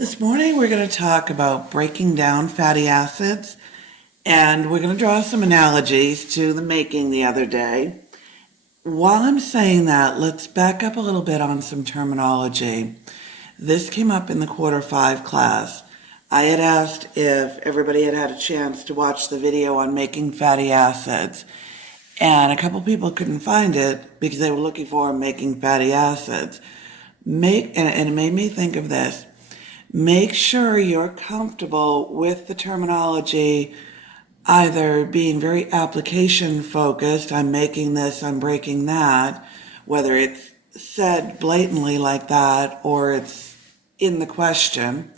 This morning we're going to talk about breaking down fatty acids, and we're going to draw some analogies to the making the other day. While I'm saying that, let's back up a little bit on some terminology. This came up in the quarter 5 class. I had asked if everybody had had a chance to watch the video on making fatty acids, and a couple people couldn't find it because they were looking for making fatty acids. And it made me think of this. Make sure you're comfortable with the terminology, either being very application focused, I'm making this, I'm breaking that, whether it's said blatantly like that or it's in the question.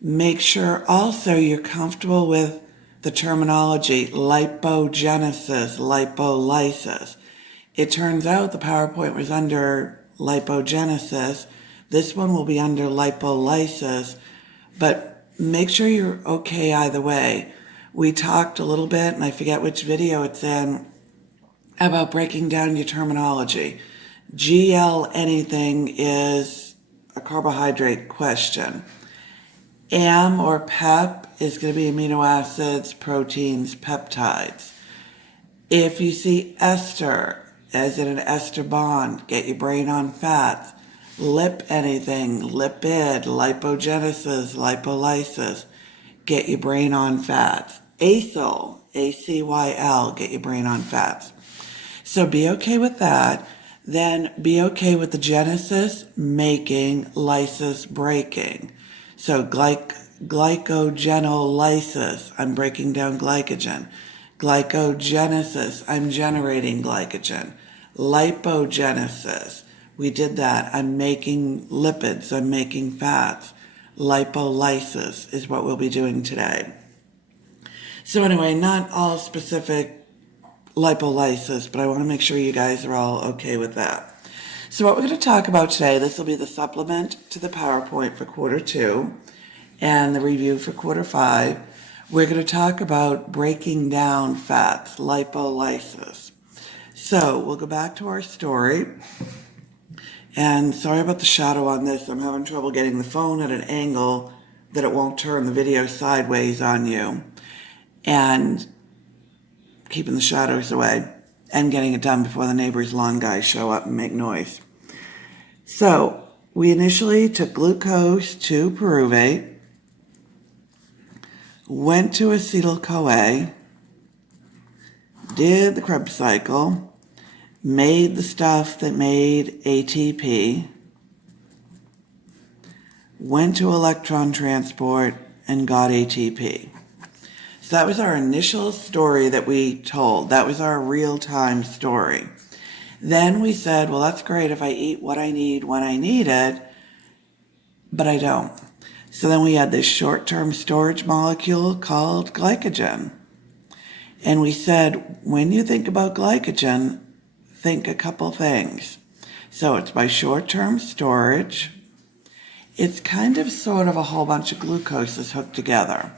Make sure also you're comfortable with the terminology lipogenesis, lipolysis. It turns out the PowerPoint was under lipogenesis. This one will be under lipolysis, but make sure you're okay either way. We talked a little bit, and I forget which video it's in, about breaking down your terminology. GL anything is a carbohydrate question. AM or PEP is going to be amino acids, proteins, peptides. If you see ester, as in an ester bond, get your brain on fats. Lip anything, lipid, lipogenesis, lipolysis, get your brain on fats. Acyl, ACYL, get your brain on fats. So be okay with that. Then be okay with the genesis, making, lysis, breaking. So glycogenolysis, I'm breaking down glycogen. Glycogenesis, I'm generating glycogen. Lipogenesis, we did that. I'm making lipids, I'm making fats. Lipolysis is what we'll be doing today. So anyway, not all specific lipolysis, but I want to make sure you guys are all okay with that. So what we're going to talk about today, this will be the supplement to the PowerPoint for quarter 2 and the review for quarter 5. We're going to talk about breaking down fats, lipolysis. So we'll go back to our story. And sorry about the shadow on this. I'm having trouble getting the phone at an angle that it won't turn the video sideways on you. And keeping the shadows away and getting it done before the neighbor's lawn guys show up and make noise. So we initially took glucose to pyruvate, went to acetyl-CoA, did the Krebs cycle, made the stuff that made ATP, went to electron transport, and got ATP. So that was our initial story that we told. That was our real-time story. Then we said, well, that's great if I eat what I need when I need it, but I don't. So then we had this short-term storage molecule called glycogen. And we said, when you think about glycogen, think a couple things. So it's by short-term storage. It's kind of sort of a whole bunch of glucoses hooked together.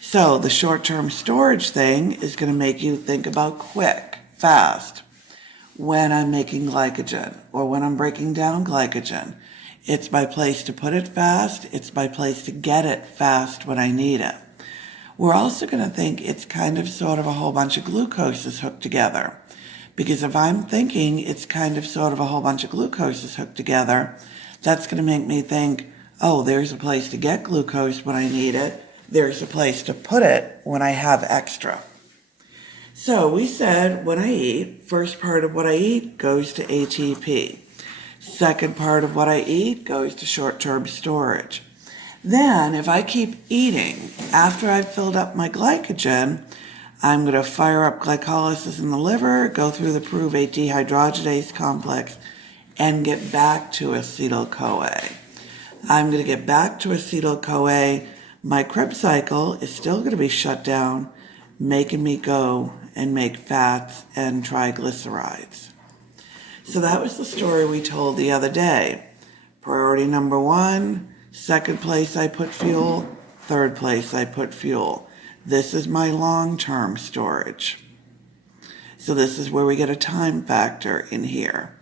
So the short-term storage thing is going to make you think about quick, fast, when I'm making glycogen or when I'm breaking down glycogen. It's my place to put it fast. It's my place to get it fast when I need it. We're also going to think it's kind of sort of a whole bunch of glucoses hooked together. Because if I'm thinking it's kind of sort of a whole bunch of glucoses hooked together, that's going to make me think, oh, there's a place to get glucose when I need it. There's a place to put it when I have extra. So we said when I eat, first part of what I eat goes to ATP. Second part of what I eat goes to short-term storage. Then if I keep eating, after I've filled up my glycogen, I'm going to fire up glycolysis in the liver, go through the pyruvate dehydrogenase complex, and get back to acetyl-CoA. I'm going to get back to acetyl-CoA. My Krebs cycle is still going to be shut down, making me go and make fats and triglycerides. So that was the story we told the other day. Priority number 1, second place I put fuel, third place I put fuel. This is my long-term storage. So this is where we get a time factor in here.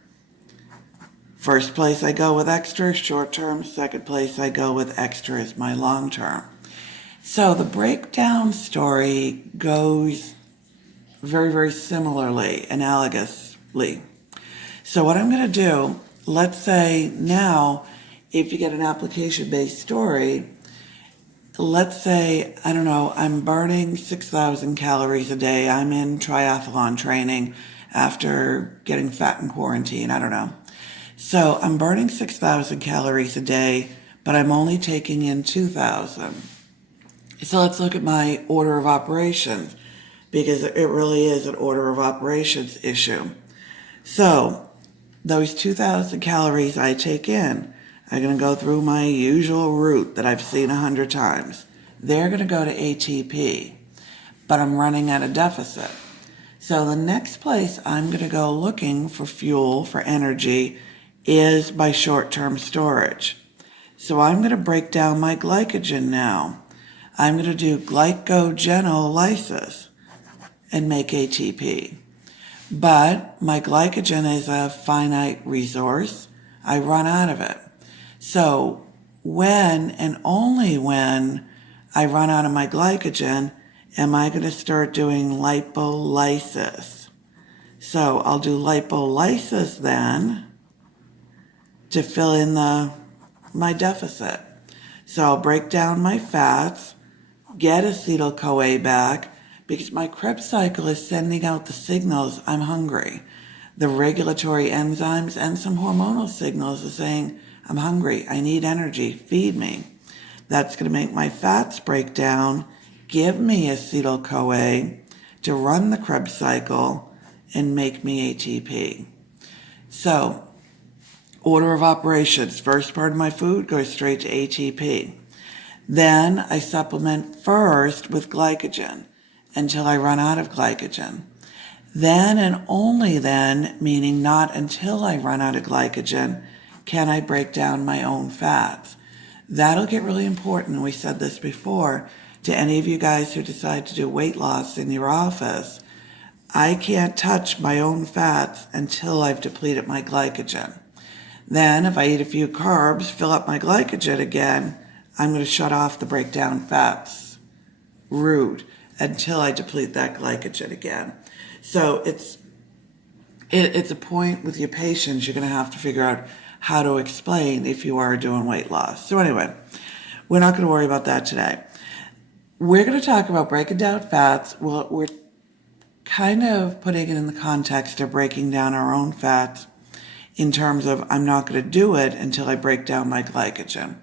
First place I go with extra, short term. Second place I go with extra is my long term. So the breakdown story goes very, very similarly, analogously. So what I'm going to do, let's say now, if you get an application-based story, let's say, I don't know, I'm burning 6,000 calories a day. I'm in triathlon training after getting fat in quarantine. I don't know. So I'm burning 6,000 calories a day, but I'm only taking in 2,000. So let's look at my order of operations, because it really is an order of operations issue. So those 2,000 calories I take in are going to go through my usual route that I've seen 100 times. They're going to go to ATP, but I'm running at a deficit. So the next place I'm going to go looking for fuel, for energy, is by short-term storage. So I'm going to break down my glycogen now. I'm going to do glycogenolysis and make ATP. But my glycogen is a finite resource. I run out of it. So when and only when I run out of my glycogen am I going to start doing lipolysis. So I'll do lipolysis then to fill in my deficit. So I'll break down my fats, get acetyl-CoA back, because my Krebs cycle is sending out the signals I'm hungry. The regulatory enzymes and some hormonal signals are saying, I'm hungry, I need energy, feed me. That's going to make my fats break down, give me acetyl-CoA to run the Krebs cycle and make me ATP. So, order of operations. First part of my food goes straight to ATP. Then I supplement first with glycogen until I run out of glycogen. Then and only then, meaning not until I run out of glycogen, can I break down my own fats. That'll get really important, and we said this before, to any of you guys who decide to do weight loss in your office. I can't touch my own fats until I've depleted my glycogen. Then, if I eat a few carbs, fill up my glycogen again, I'm going to shut off the breakdown fats route until I deplete that glycogen again. So it's a point with your patients you're going to have to figure out how to explain if you are doing weight loss. So anyway, we're not going to worry about that today. We're going to talk about breaking down fats. Well, we're kind of putting it in the context of breaking down our own fats in terms of I'm not going to do it until I break down my glycogen.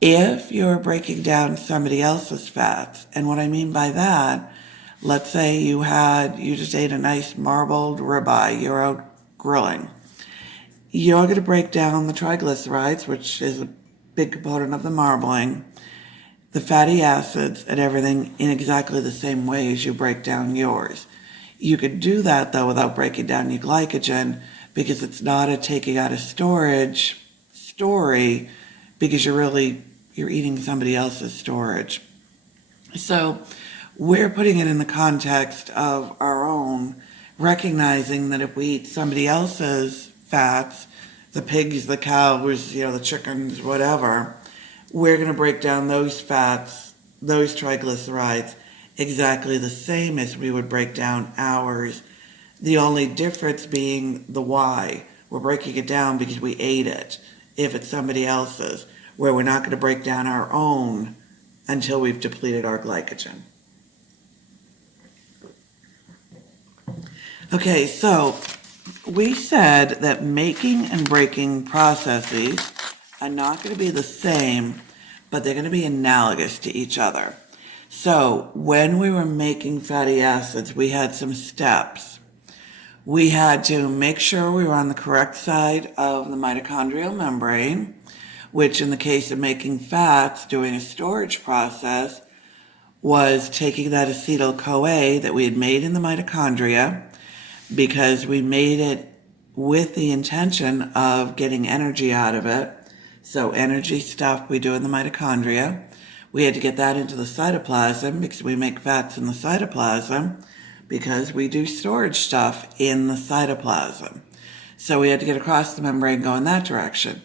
If you're breaking down somebody else's fats, and what I mean by that, let's say you just ate a nice marbled ribeye, you're out grilling. You're going to break down the triglycerides, which is a big component of the marbling, the fatty acids, and everything in exactly the same way as you break down yours. You could do that, though, without breaking down your glycogen, because it's not a taking out of storage story, because you're eating somebody else's storage. So we're putting it in the context of our own, recognizing that if we eat somebody else's fats, the pigs, the cows, the chickens, whatever, we're going to break down those fats, those triglycerides, exactly the same as we would break down ours. The only difference being the why. We're breaking it down because we ate it. If it's somebody else's, where we're not going to break down our own until we've depleted our glycogen. Okay, so we said that making and breaking processes are not going to be the same, but they're going to be analogous to each other. So when we were making fatty acids, we had some steps. We had to make sure we were on the correct side of the mitochondrial membrane, which in the case of making fats, doing a storage process, was taking that acetyl-CoA that we had made in the mitochondria, because we made it with the intention of getting energy out of it. So energy stuff we do in the mitochondria. We had to get that into the cytoplasm because we make fats in the cytoplasm, because we do storage stuff in the cytoplasm. So we had to get across the membrane, go in that direction.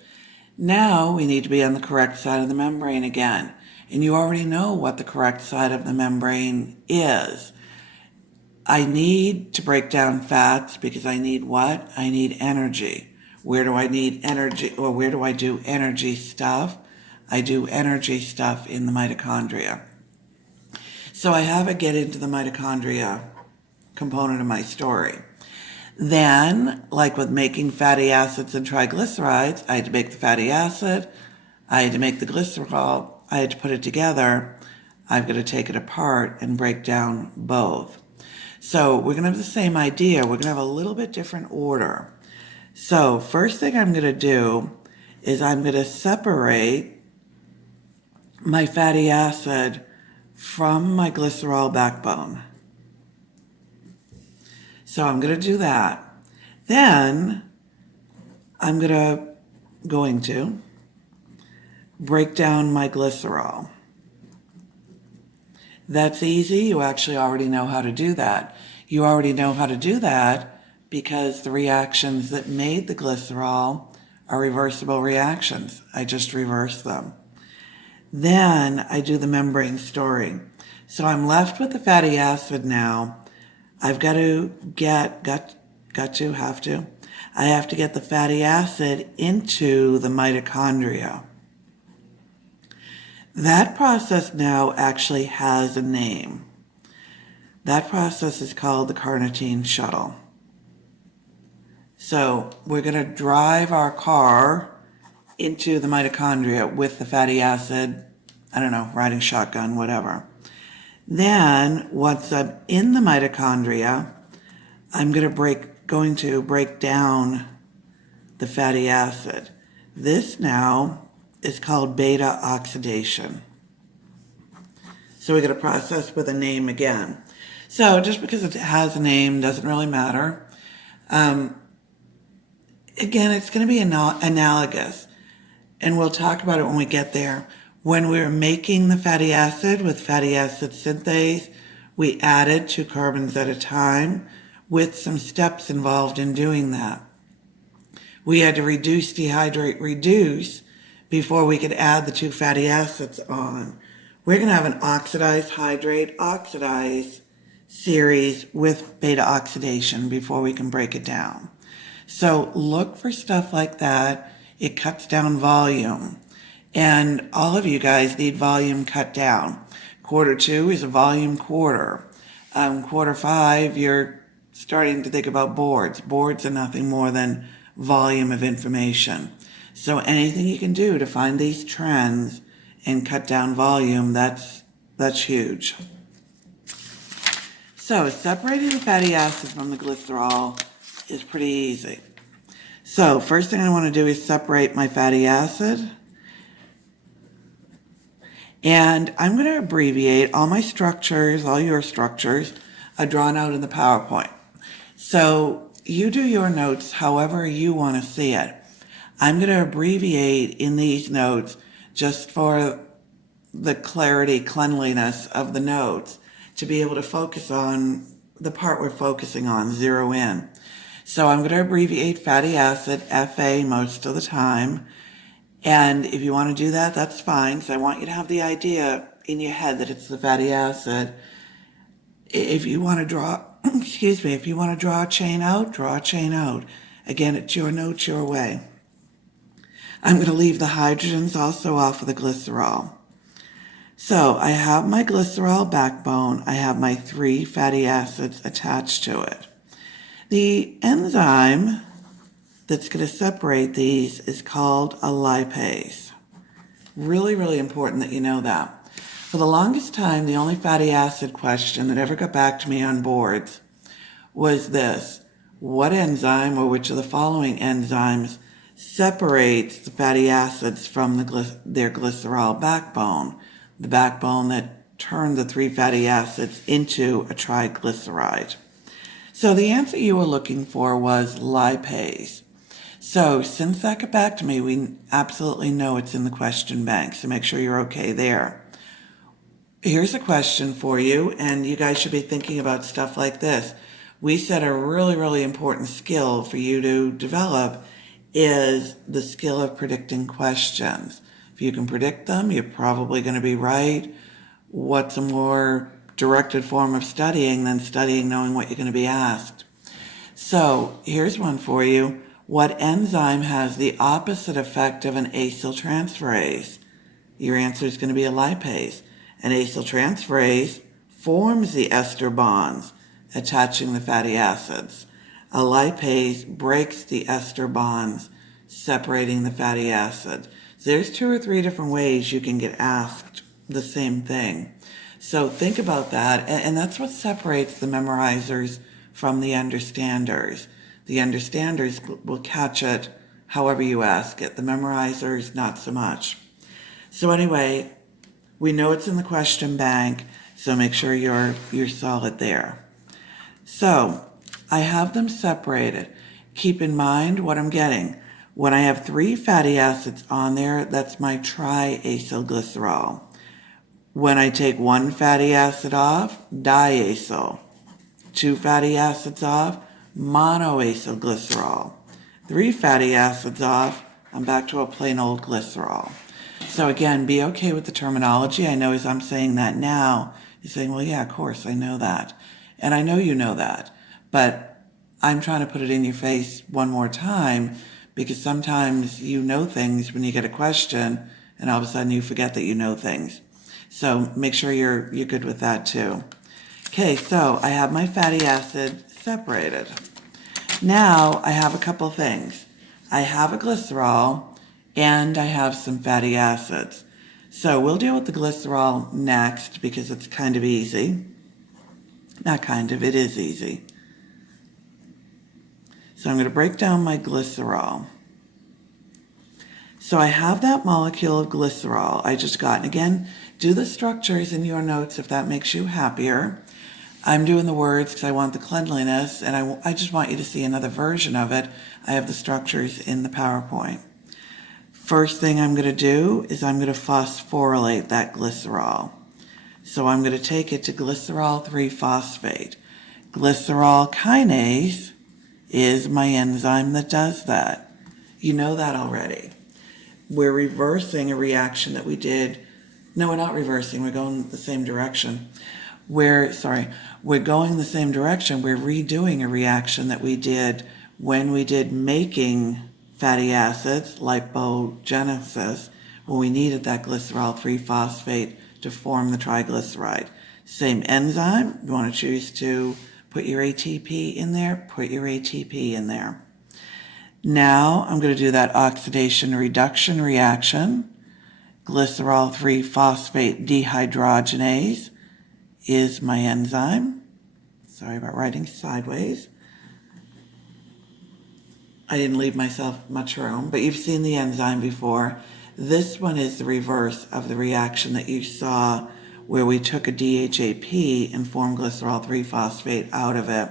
Now we need to be on the correct side of the membrane again. And you already know what the correct side of the membrane is. I need to break down fats because I need what? I need energy. Where do I need energy, or where do I do energy stuff? I do energy stuff in the mitochondria. So I have a get into the mitochondria component of my story. Then, like with making fatty acids and triglycerides, I had to make the fatty acid, I had to make the glycerol, I had to put it together. I've got to take it apart and break down both. So we're going to have the same idea. We're going to have a little bit different order. So first thing I'm going to do is I'm going to separate my fatty acid from my glycerol backbone. So I'm going to do that. Then I'm going to break down my glycerol. That's easy. You actually already know how to do that. You already know how to do that because the reactions that made the glycerol are reversible reactions. I just reverse them. Then I do the membrane story. So I'm left with the fatty acid now. I've got to I have to get the fatty acid into the mitochondria. That process now actually has a name. That process is called the carnitine shuttle. So we're going to drive our car into the mitochondria with the fatty acid, I don't know, riding shotgun, whatever. Then once I'm in the mitochondria, I'm going to break down the fatty acid. This now is called beta oxidation. So we get a process with a name again. So just because it has a name doesn't really matter. Again, it's going to be analogous, and we'll talk about it when we get there. When we were making the fatty acid with fatty acid synthase, we added 2 carbons at a time with some steps involved in doing that. We had to reduce, dehydrate, reduce before we could add the 2 fatty acids on. We're going to have an oxidize, hydrate, oxidize series with beta oxidation before we can break it down. So look for stuff like that. It cuts down volume. And all of you guys need volume cut down. Quarter 2 is a volume quarter. Quarter 5, you're starting to think about boards. Boards are nothing more than volume of information. So anything you can do to find these trends and cut down volume, that's huge. So separating the fatty acid from the glycerol is pretty easy. So first thing I want to do is separate my fatty acid. And I'm going to abbreviate all my structures, all your structures are drawn out in the PowerPoint. So you do your notes however you want to see it. I'm going to abbreviate in these notes just for the clarity, cleanliness of the notes to be able to focus on the part we're focusing on, zero in. So I'm going to abbreviate fatty acid, FA, most of the time. And if you want to do that, that's fine. So I want you to have the idea in your head that it's the fatty acid. If you want to draw, if you want to draw a chain out, draw a chain out. Again, it's your notes, your way. I'm going to leave the hydrogens also off of the glycerol. So I have my glycerol backbone. I have my 3 fatty acids attached to it. The enzyme that's going to separate these is called a lipase. Really, really important that you know that. For the longest time, the only fatty acid question that ever got back to me on boards was this: what enzyme or which of the following enzymes separates the fatty acids from their glycerol backbone, the backbone that turned the 3 fatty acids into a triglyceride? So the answer you were looking for was lipase. So since that got back to me, we absolutely know it's in the question bank, so make sure you're okay there. Here's a question for you, and you guys should be thinking about stuff like this. we said a really, really important skill for you to develop is the skill of predicting questions. If you can predict them, you're probably going to be right. What's a more directed form of studying than studying knowing what you're going to be asked? So here's one for you. What enzyme has the opposite effect of an acyltransferase? Your answer is going to be a lipase. An acyltransferase forms the ester bonds attaching the fatty acids. A lipase breaks the ester bonds separating the fatty acids. There's 2 or 3 different ways you can get asked the same thing. So think about that, and that's what separates the memorizers from the understanders. The understanders will catch it however you ask it. The memorizers, not so much. So anyway, we know it's in the question bank, so make sure you're solid there. So I have them separated. Keep in mind what I'm getting. When I have 3 fatty acids on there, that's my triacylglycerol. When I take 1 fatty acid off, diacyl. 2 fatty acids off, monoacylglycerol. 3 fatty acids off, I'm back to a plain old glycerol. So again, be okay with the terminology. I know as I'm saying that now, you're saying, well, yeah, of course, I know that. And I know you know that. But I'm trying to put it in your face one more time, because sometimes you know things when you get a question, and all of a sudden you forget that you know things. So make sure you're good with that too. Okay, so I have my fatty acid separated. Now I have a couple things. I have a glycerol and I have some fatty acids. So we'll deal with the glycerol next because it's kind of easy. Not kind of, it is easy. So I'm going to break down my glycerol. So I have that molecule of glycerol I just got. And again, do the structures in your notes if that makes you happier. I'm doing the words because I want the cleanliness, and I just want you to see another version of it. I have the structures in the PowerPoint. First thing I'm going to do is I'm going to phosphorylate that glycerol. So I'm going to take it to glycerol 3-phosphate. Glycerol kinase is my enzyme that does that. You know that already. We're reversing a reaction that we did. No, we're not reversing. We're going the same direction. We're going the same direction. We're redoing a reaction that we did when we did making fatty acids, lipolysis, when we needed that glycerol 3-phosphate to form the triglyceride. Same enzyme. You want to choose to put your ATP in there, put your ATP in there. Now I'm going to do that oxidation reduction reaction. Glycerol 3-phosphate dehydrogenase is my enzyme. Sorry about writing sideways. I didn't leave myself much room, but you've seen the enzyme before. This one is the reverse of the reaction that you saw where we took a DHAP and formed glycerol 3-phosphate out of it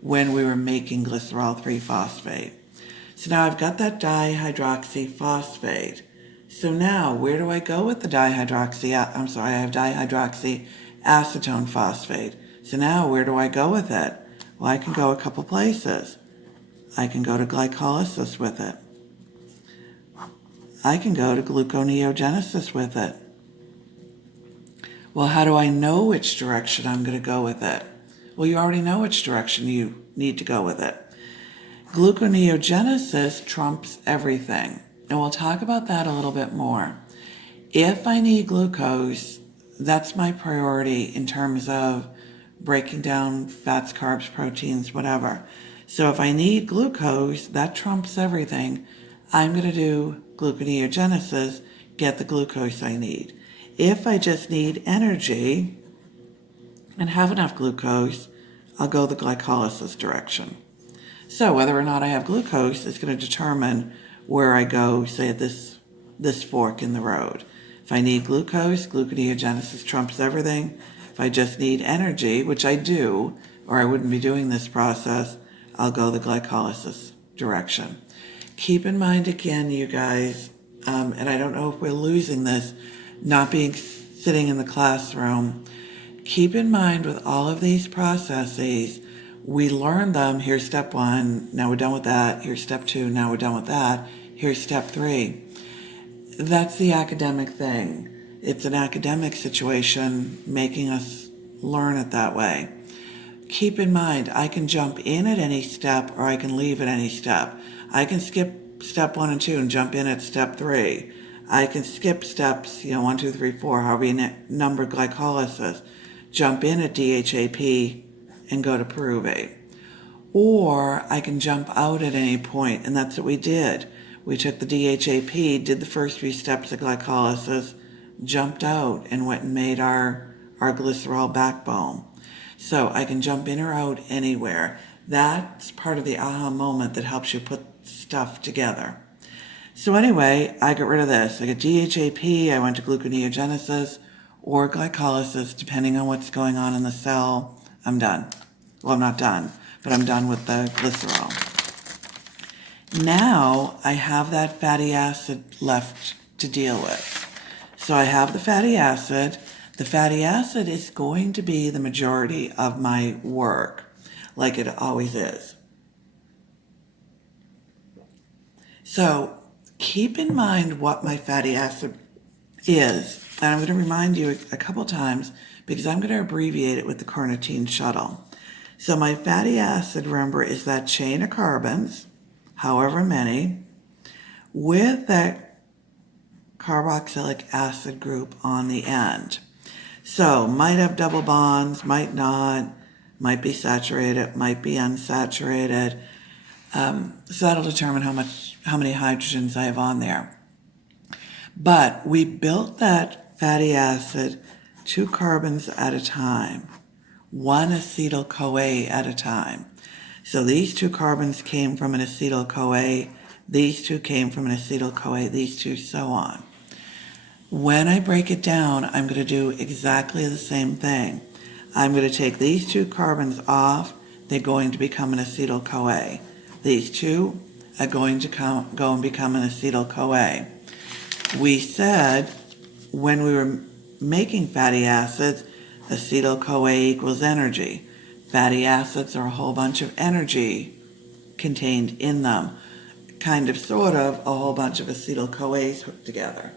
when we were making glycerol 3-phosphate. So now I've got that dihydroxyphosphate. So now where do I go with the I have dihydroxyacetone phosphate. So now where do I go with it? Well, I can go a couple places. I can go to glycolysis with it. I can go to gluconeogenesis with it. Well, how do I know which direction I'm going to go with it? Well, you already know which direction you need to go with it. Gluconeogenesis trumps everything. And we'll talk about that a little bit more. If I need glucose, that's my priority in terms of breaking down fats, carbs, proteins, whatever. So if I need glucose, that trumps everything. I'm going to do gluconeogenesis, get the glucose I need. If I just need energy and have enough glucose, I'll go the glycolysis direction. So whether or not I have glucose is going to determine where I go, say at this fork in the road. If I need glucose, gluconeogenesis trumps everything. If I just need energy, which I do, or I wouldn't be doing this process, I'll go the glycolysis direction. Keep in mind again, you guys, and I don't know if we're losing this, not being sitting in the classroom. Keep in mind with all of these processes, we learn them. Here's step 1. Now we're done with that. Here's step 2. Now we're done with that. Here's step 3. That's the academic thing. It's an academic situation making us learn it that way. Keep in mind, I can jump in at any step or I can leave at any step. I can skip step 1 and 2 and jump in at step 3. I can skip steps, 1, 2, 3, 4, however you number glycolysis, jump in at DHAP and go to pyruvate. Or I can jump out at any point, and that's what we did. We took the DHAP, did the first 3 steps of glycolysis, jumped out, and went and made our glycerol backbone. So I can jump in or out anywhere. That's part of the aha moment that helps you put stuff together. So anyway, I got rid of this. I got DHAP, I went to gluconeogenesis or glycolysis, depending on what's going on in the cell. I'm done. Well, I'm not done, but I'm done with the glycerol. Now I have that fatty acid left to deal with. So I have the fatty acid. The fatty acid is going to be the majority of my work, like it always is. So keep in mind what my fatty acid is. And I'm going to remind you a couple times because I'm going to abbreviate it with the carnitine shuttle. So my fatty acid, remember, is that chain of carbons, however many, with that carboxylic acid group on the end. So might have double bonds, might not, might be saturated, might be unsaturated. So that'll determine how many hydrogens I have on there. But we built that fatty acid 2 carbons at a time, 1 acetyl-CoA at a time. So these 2 carbons came from an acetyl-CoA, these 2 came from an acetyl-CoA, these 2, so on. When I break it down, I'm going to do exactly the same thing. I'm going to take these 2 carbons off. They're going to become an acetyl-CoA. These 2 are going to go and become an acetyl-CoA. We said when we were making fatty acids, acetyl-CoA equals energy. Fatty acids are a whole bunch of energy contained in them. Kind of, sort of, a whole bunch of acetyl-CoAs hooked together.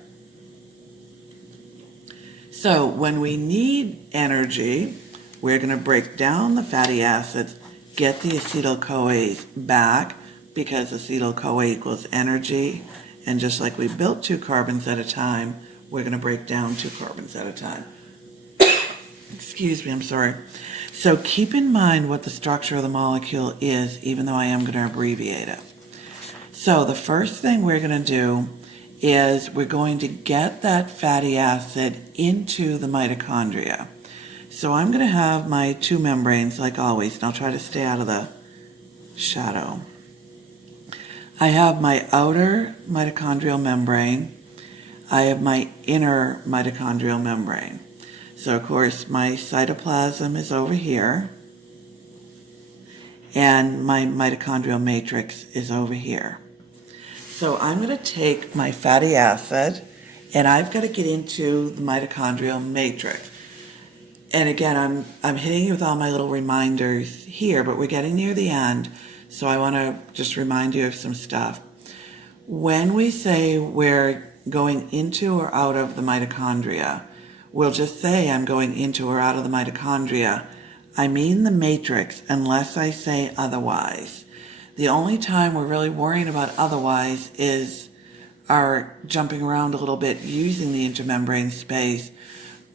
So when we need energy, we're going to break down the fatty acids, get the acetyl-CoAs back because acetyl-CoA equals energy. And just like we built 2 carbons at a time, we're going to break down 2 carbons at a time. Excuse me, I'm sorry. So keep in mind what the structure of the molecule is, even though I am going to abbreviate it. So the first thing we're going to do is we're going to get that fatty acid into the mitochondria. So I'm going to have my 2 membranes like always, and I'll try to stay out of the shadow. I have my outer mitochondrial membrane. I have my inner mitochondrial membrane. So of course my cytoplasm is over here, and my mitochondrial matrix is over here. So I'm going to take my fatty acid, and I've got to get into the mitochondrial matrix. And again, I'm hitting you with all my little reminders here, but we're getting near the end, so I want to just remind you of some stuff. When we say we're going into or out of the mitochondria, we'll just say I'm going into or out of the mitochondria. I mean the matrix, unless I say otherwise. The only time we're really worrying about otherwise is our jumping around a little bit using the intermembrane space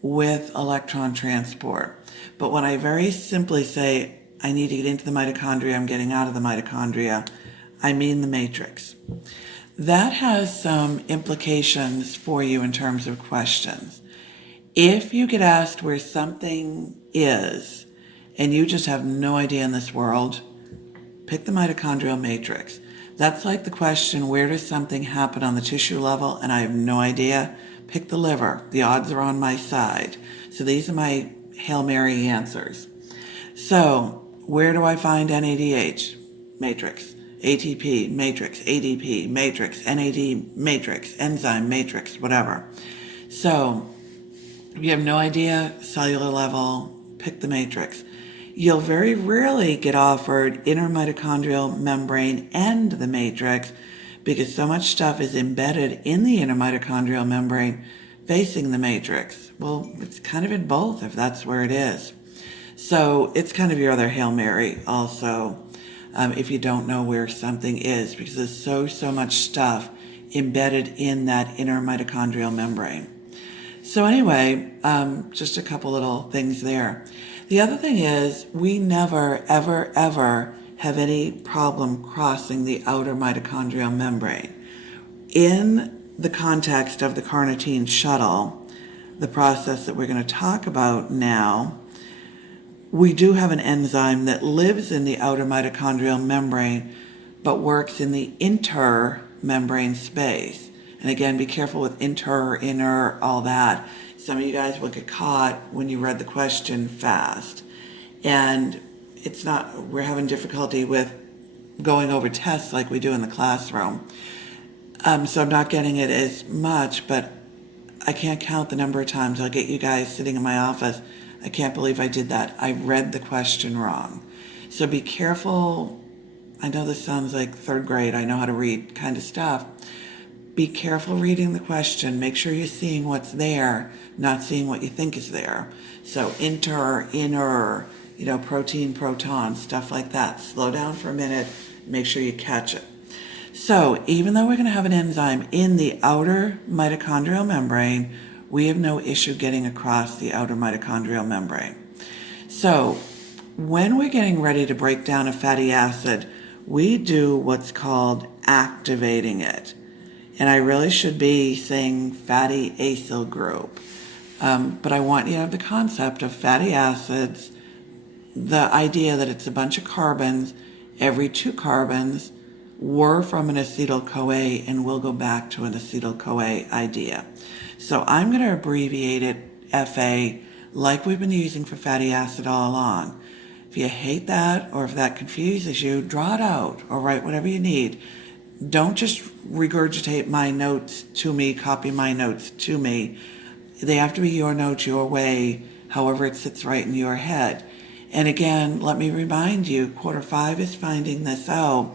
with electron transport. But when I very simply say I need to get into the mitochondria, I'm getting out of the mitochondria, I mean the matrix. That has some implications for you in terms of questions. If you get asked where something is and you just have no idea in this world, pick the mitochondrial matrix. That's like the question, where does something happen on the tissue level and I have no idea? Pick the liver. The odds are on my side. So these are my Hail Mary answers. So where do I find NADH? Matrix. ATP, matrix. ADP, matrix. NAD, matrix. Enzyme, matrix, whatever. So if you have no idea, cellular level, pick the matrix. You'll very rarely get offered inner mitochondrial membrane and the matrix because so much stuff is embedded in the inner mitochondrial membrane facing the matrix. Well, it's kind of in both if that's where it is. So it's kind of your other Hail Mary also, if you don't know where something is, because there's so much stuff embedded in that inner mitochondrial membrane. So anyway, just a couple little things there. The other thing is we never, ever, ever have any problem crossing the outer mitochondrial membrane. In the context of the carnitine shuttle, the process that we're going to talk about now, we do have an enzyme that lives in the outer mitochondrial membrane but works in the intermembrane space. And again, be careful with inter, inner, all that. Some of you guys will get caught when you read the question fast. And we're having difficulty with going over tests like we do in the classroom. So I'm not getting it as much, but I can't count the number of times I'll get you guys sitting in my office. I can't believe I did that. I read the question wrong. So be careful. I know this sounds like third grade, I know how to read kind of stuff. Be careful reading the question. Make sure you're seeing what's there, not seeing what you think is there. So inter, inner, protein, proton, stuff like that. Slow down for a minute. Make sure you catch it. So even though we're going to have an enzyme in the outer mitochondrial membrane, we have no issue getting across the outer mitochondrial membrane. So when we're getting ready to break down a fatty acid, we do what's called activating it. And I really should be saying fatty acyl group. But I want you to have the concept of fatty acids, the idea that it's a bunch of carbons. Every 2 carbons were from an acetyl-CoA and will go back to an acetyl-CoA idea. So I'm going to abbreviate it FA like we've been using for fatty acid all along. If you hate that or if that confuses you, draw it out or write whatever you need. Don't just regurgitate my notes to me, copy my notes to me. They have to be your notes, your way, however it sits right in your head. And again, let me remind you, quarter 5 is finding this out.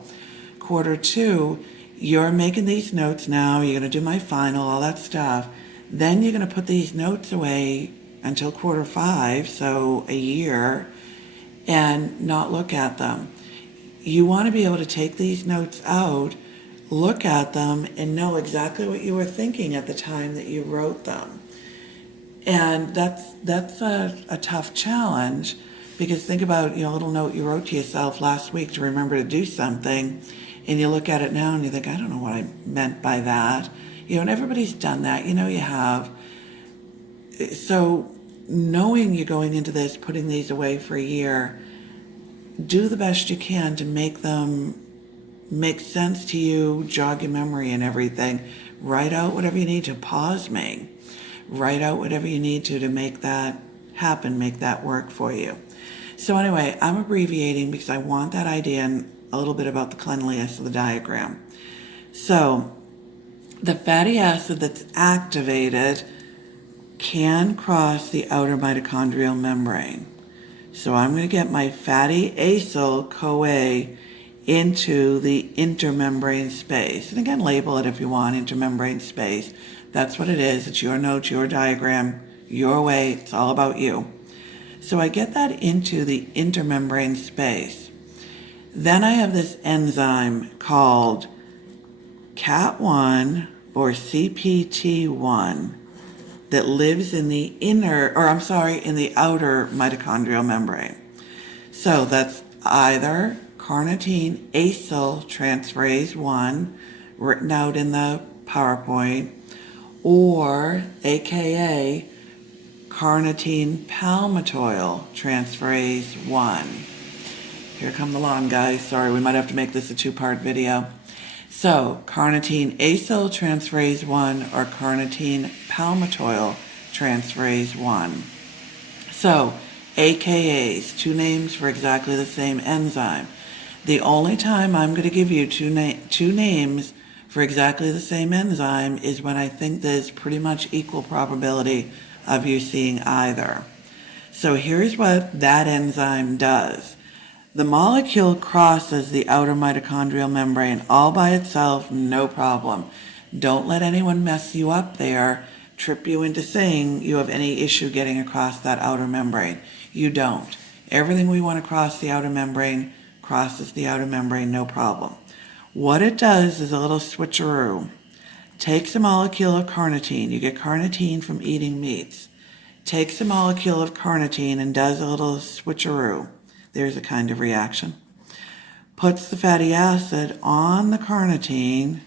Quarter 2, you're making these notes now. You're going to do my final, all that stuff. Then you're going to put these notes away until quarter 5, so a year, and not look at them. You want to be able to take these notes out, look at them, and know exactly what you were thinking at the time that you wrote them. And that's a tough challenge, because think about, a little note you wrote to yourself last week to remember to do something, and you look at it now and you think, I don't know what I meant by that. And everybody's done that. You have. So knowing you're going into this, putting these away for a year, do the best you can to make them make sense to you, jog your memory and everything. Write out whatever you need to. Pause me. Write out whatever you need to make that happen, make that work for you. So anyway, I'm abbreviating because I want that idea and a little bit about the cleanliness of the diagram. So the fatty acid that's activated can cross the outer mitochondrial membrane. So I'm going to get my fatty acyl-CoA into the intermembrane space. And again, label it if you want, intermembrane space. That's what it is. It's your notes, your diagram, your way. It's all about you. So I get that into the intermembrane space. Then I have this enzyme called CAT1 or CPT1 that lives in the in the outer mitochondrial membrane. So that's either carnitine acyl transferase 1, written out in the PowerPoint, or AKA carnitine palmitoyl transferase 1. Here come the long guys. Sorry, we might have to make this a 2-part video. So, carnitine acyl transferase 1 or carnitine palmitoyl transferase 1. So, AKAs, 2 names for exactly the same enzyme. The only time I'm going to give you two names for exactly the same enzyme is when I think there's pretty much equal probability of you seeing either. So here's what that enzyme does. The molecule crosses the outer mitochondrial membrane all by itself, no problem. Don't let anyone mess you up there, trip you into saying you have any issue getting across that outer membrane. You don't. Everything we want to cross the outer membrane crosses the outer membrane, no problem. What it does is a little switcheroo. Takes a molecule of carnitine. You get carnitine from eating meats. Takes a molecule of carnitine and does a little switcheroo. There's a kind of reaction. Puts the fatty acid on the carnitine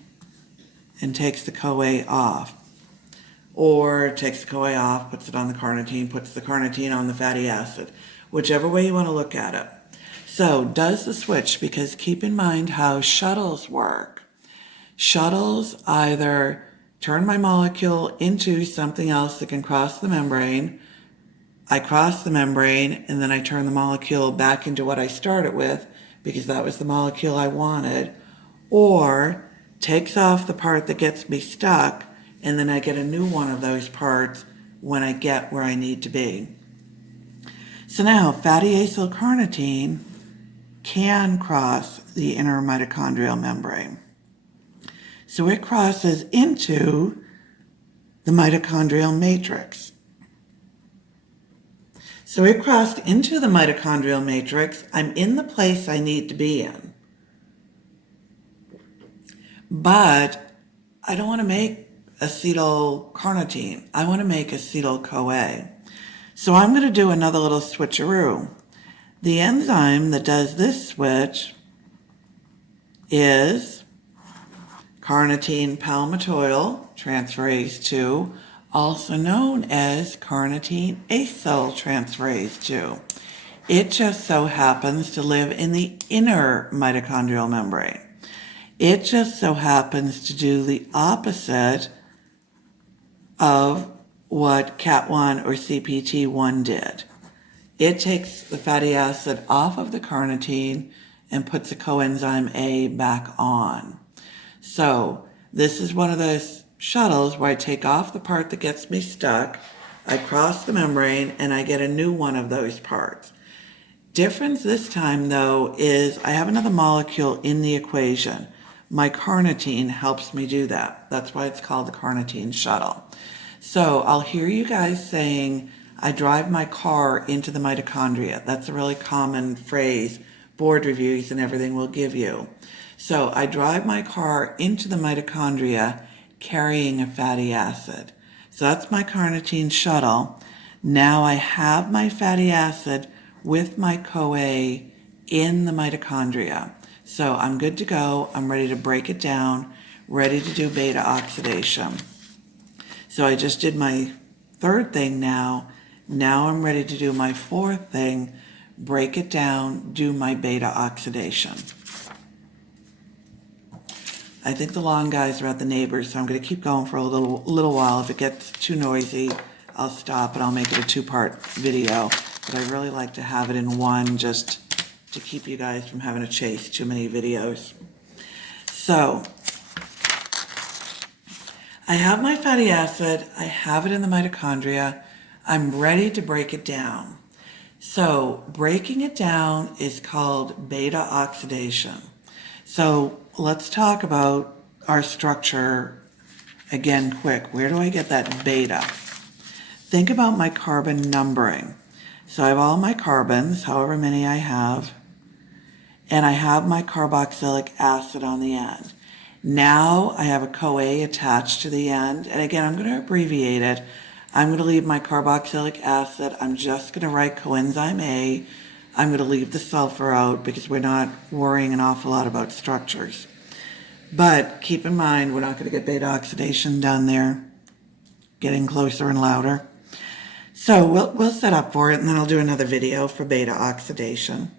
and takes the CoA off. Or takes the CoA off, puts it on the carnitine, puts the carnitine on the fatty acid. Whichever way you want to look at it. So does the switch, because keep in mind how shuttles work. Shuttles either turn my molecule into something else that can cross the membrane. I cross the membrane and then I turn the molecule back into what I started with because that was the molecule I wanted. Or takes off the part that gets me stuck and then I get a new one of those parts when I get where I need to be. So now fatty acyl carnitine can cross the inner mitochondrial membrane. So it crosses into the mitochondrial matrix. So it crossed into the mitochondrial matrix. I'm in the place I need to be in. But I don't want to make acetylcarnitine. I want to make acetyl-CoA. So I'm going to do another little switcheroo. The enzyme that does this switch is carnitine palmitoyl transferase 2, also known as carnitine acyl transferase 2. It just so happens to live in the inner mitochondrial membrane. It just so happens to do the opposite of what CAT1 or CPT1 did. It takes the fatty acid off of the carnitine and puts the coenzyme A back on. So this is one of those shuttles where I take off the part that gets me stuck, I cross the membrane, and I get a new one of those parts. Difference this time, though, is I have another molecule in the equation. My carnitine helps me do that. That's why it's called the carnitine shuttle. So I'll hear you guys saying, I drive my car into the mitochondria. That's a really common phrase board reviews and everything will give you. So I drive my car into the mitochondria carrying a fatty acid. So that's my carnitine shuttle. Now I have my fatty acid with my CoA in the mitochondria. So I'm good to go. I'm ready to break it down, ready to do beta oxidation. So I just did my third thing now. Now I'm ready to do my fourth thing, break it down, do my beta oxidation. I think the lawn guys are at the neighbors, so I'm going to keep going for a little while. If it gets too noisy, I'll stop and I'll make it a two-part video. But I really like to have it in one just to keep you guys from having to chase too many videos. So I have my fatty acid. I have it in the mitochondria. I'm ready to break it down. So breaking it down is called beta oxidation. So let's talk about our structure again quick. Where do I get that beta? Think about my carbon numbering. So I have all my carbons, however many I have, and I have my carboxylic acid on the end. Now I have a CoA attached to the end, and again, I'm going to abbreviate it. I'm going to leave my carboxylic acid. I'm just going to write coenzyme A. I'm going to leave the sulfur out because we're not worrying an awful lot about structures. But keep in mind, we're not going to get beta oxidation done there. Getting closer and louder. So we'll set up for it, and then I'll do another video for beta oxidation.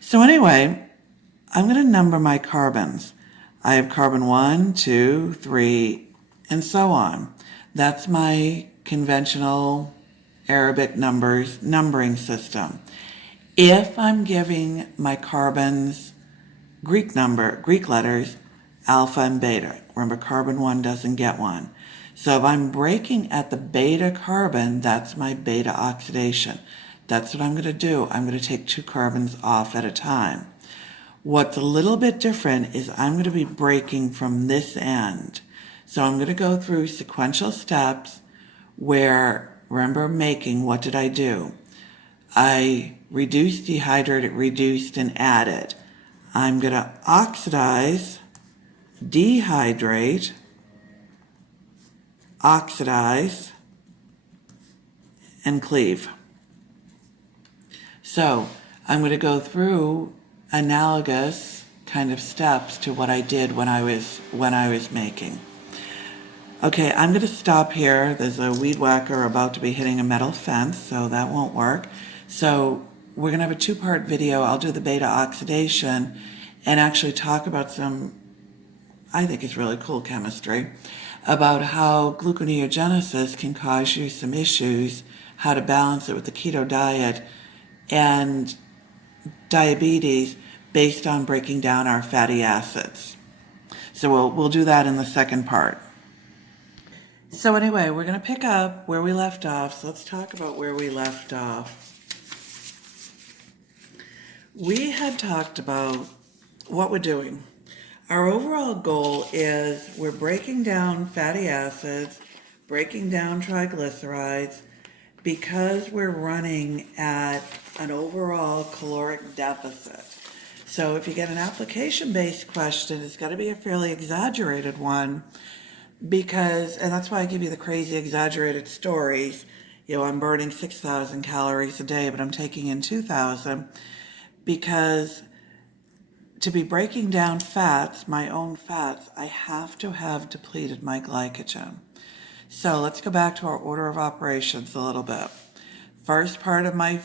So anyway, I'm going to number my carbons. I have carbon 1, 2, 3, and so on. That's my conventional Arabic numbering system. If I'm giving my carbons Greek letters, alpha and beta. Remember, carbon 1 doesn't get one. So if I'm breaking at the beta carbon, that's my beta oxidation. That's what I'm going to do. I'm going to take 2 carbons off at a time. What's a little bit different is I'm going to be breaking from this end. So I'm going to go through sequential steps where, remember making, what did I do? I reduced, dehydrated, reduced, and added. I'm going to oxidize, dehydrate, oxidize, and cleave. So I'm going to go through analogous kind of steps to what I did when I was making. Okay, I'm going to stop here. There's a weed whacker about to be hitting a metal fence, so that won't work. So we're going to have a 2-part video. I'll do the beta oxidation and actually talk about some, I think it's really cool chemistry, about how gluconeogenesis can cause you some issues, how to balance it with the keto diet, and diabetes based on breaking down our fatty acids. So we'll do that in the second part. So anyway, we're going to pick up where we left off. So let's talk about where we left off. We had talked about what we're doing. Our overall goal is we're breaking down fatty acids, breaking down triglycerides, because we're running at an overall caloric deficit. So if you get an application-based question, it's got to be a fairly exaggerated one, because, and that's why I give you the crazy exaggerated stories. You know, I'm burning 6,000 calories a day, but I'm taking in 2,000, because to be breaking down fats, my own fats, I have to have depleted my glycogen. So let's go back to our order of operations a little bit. First part of my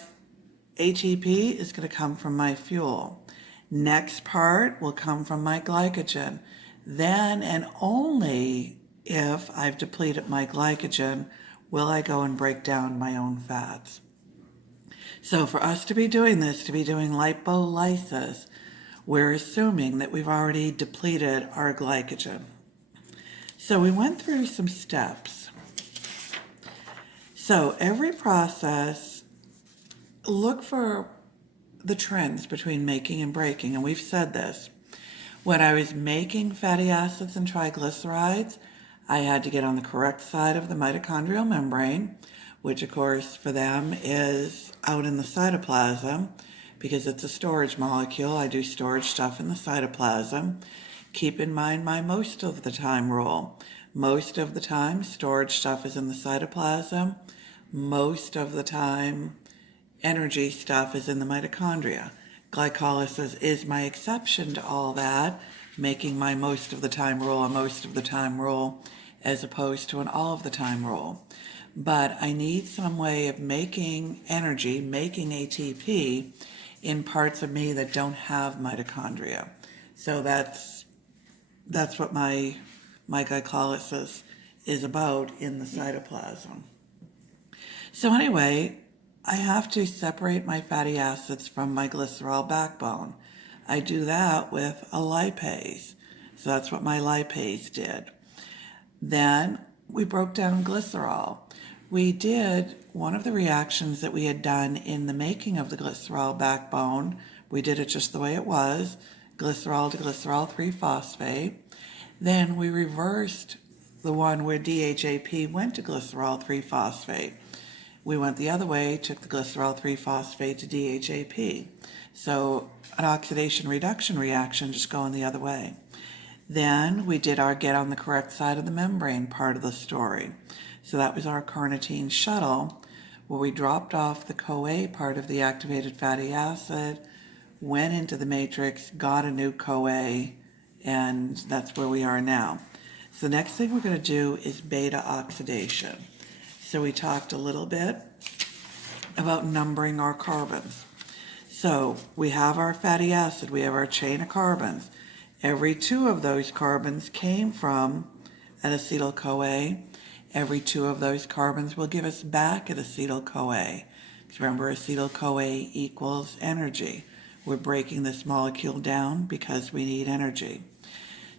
ATP is going to come from my fuel. Next part will come from my glycogen. Then and only if I've depleted my glycogen will I go and break down my own fats. So for us to be doing this, to be doing lipolysis, we're assuming that we've already depleted our glycogen. So we went through some steps. So every process, look for the trends between making and breaking, and we've said this. When I was making fatty acids and triglycerides, I had to get on the correct side of the mitochondrial membrane, which of course for them is out in the cytoplasm, because it's a storage molecule. I do storage stuff in the cytoplasm. Keep in mind my most of the time rule. Most of the time, storage stuff is in the cytoplasm. Most of the time, energy stuff is in the mitochondria. Glycolysis is my exception to all that, making my most of the time rule a most of the time rule as opposed to an all of the time rule. But I need some way of making energy, making ATP in parts of me that don't have mitochondria. So that's what my glycolysis is about in the cytoplasm. So anyway, I have to separate my fatty acids from my glycerol backbone. I do that with a lipase. So that's what my lipase did. Then we broke down glycerol. We did one of the reactions that we had done in the making of the glycerol backbone. We did it just the way it was, glycerol to glycerol 3-phosphate. Then we reversed the one where DHAP went to glycerol 3-phosphate. We went the other way, took the glycerol 3-phosphate to DHAP. So an oxidation reduction reaction just going the other way. Then we did our get on the correct side of the membrane part of the story. So that was our carnitine shuttle, where we dropped off the CoA part of the activated fatty acid, went into the matrix, got a new CoA, and that's where we are now. So the next thing we're going to do is beta oxidation. So we talked a little bit about numbering our carbons. So we have our fatty acid, we have our chain of carbons. Every 2 of those carbons came from an acetyl-CoA. Every 2 of those carbons will give us back an acetyl-CoA. Remember, acetyl-CoA equals energy. We're breaking this molecule down because we need energy.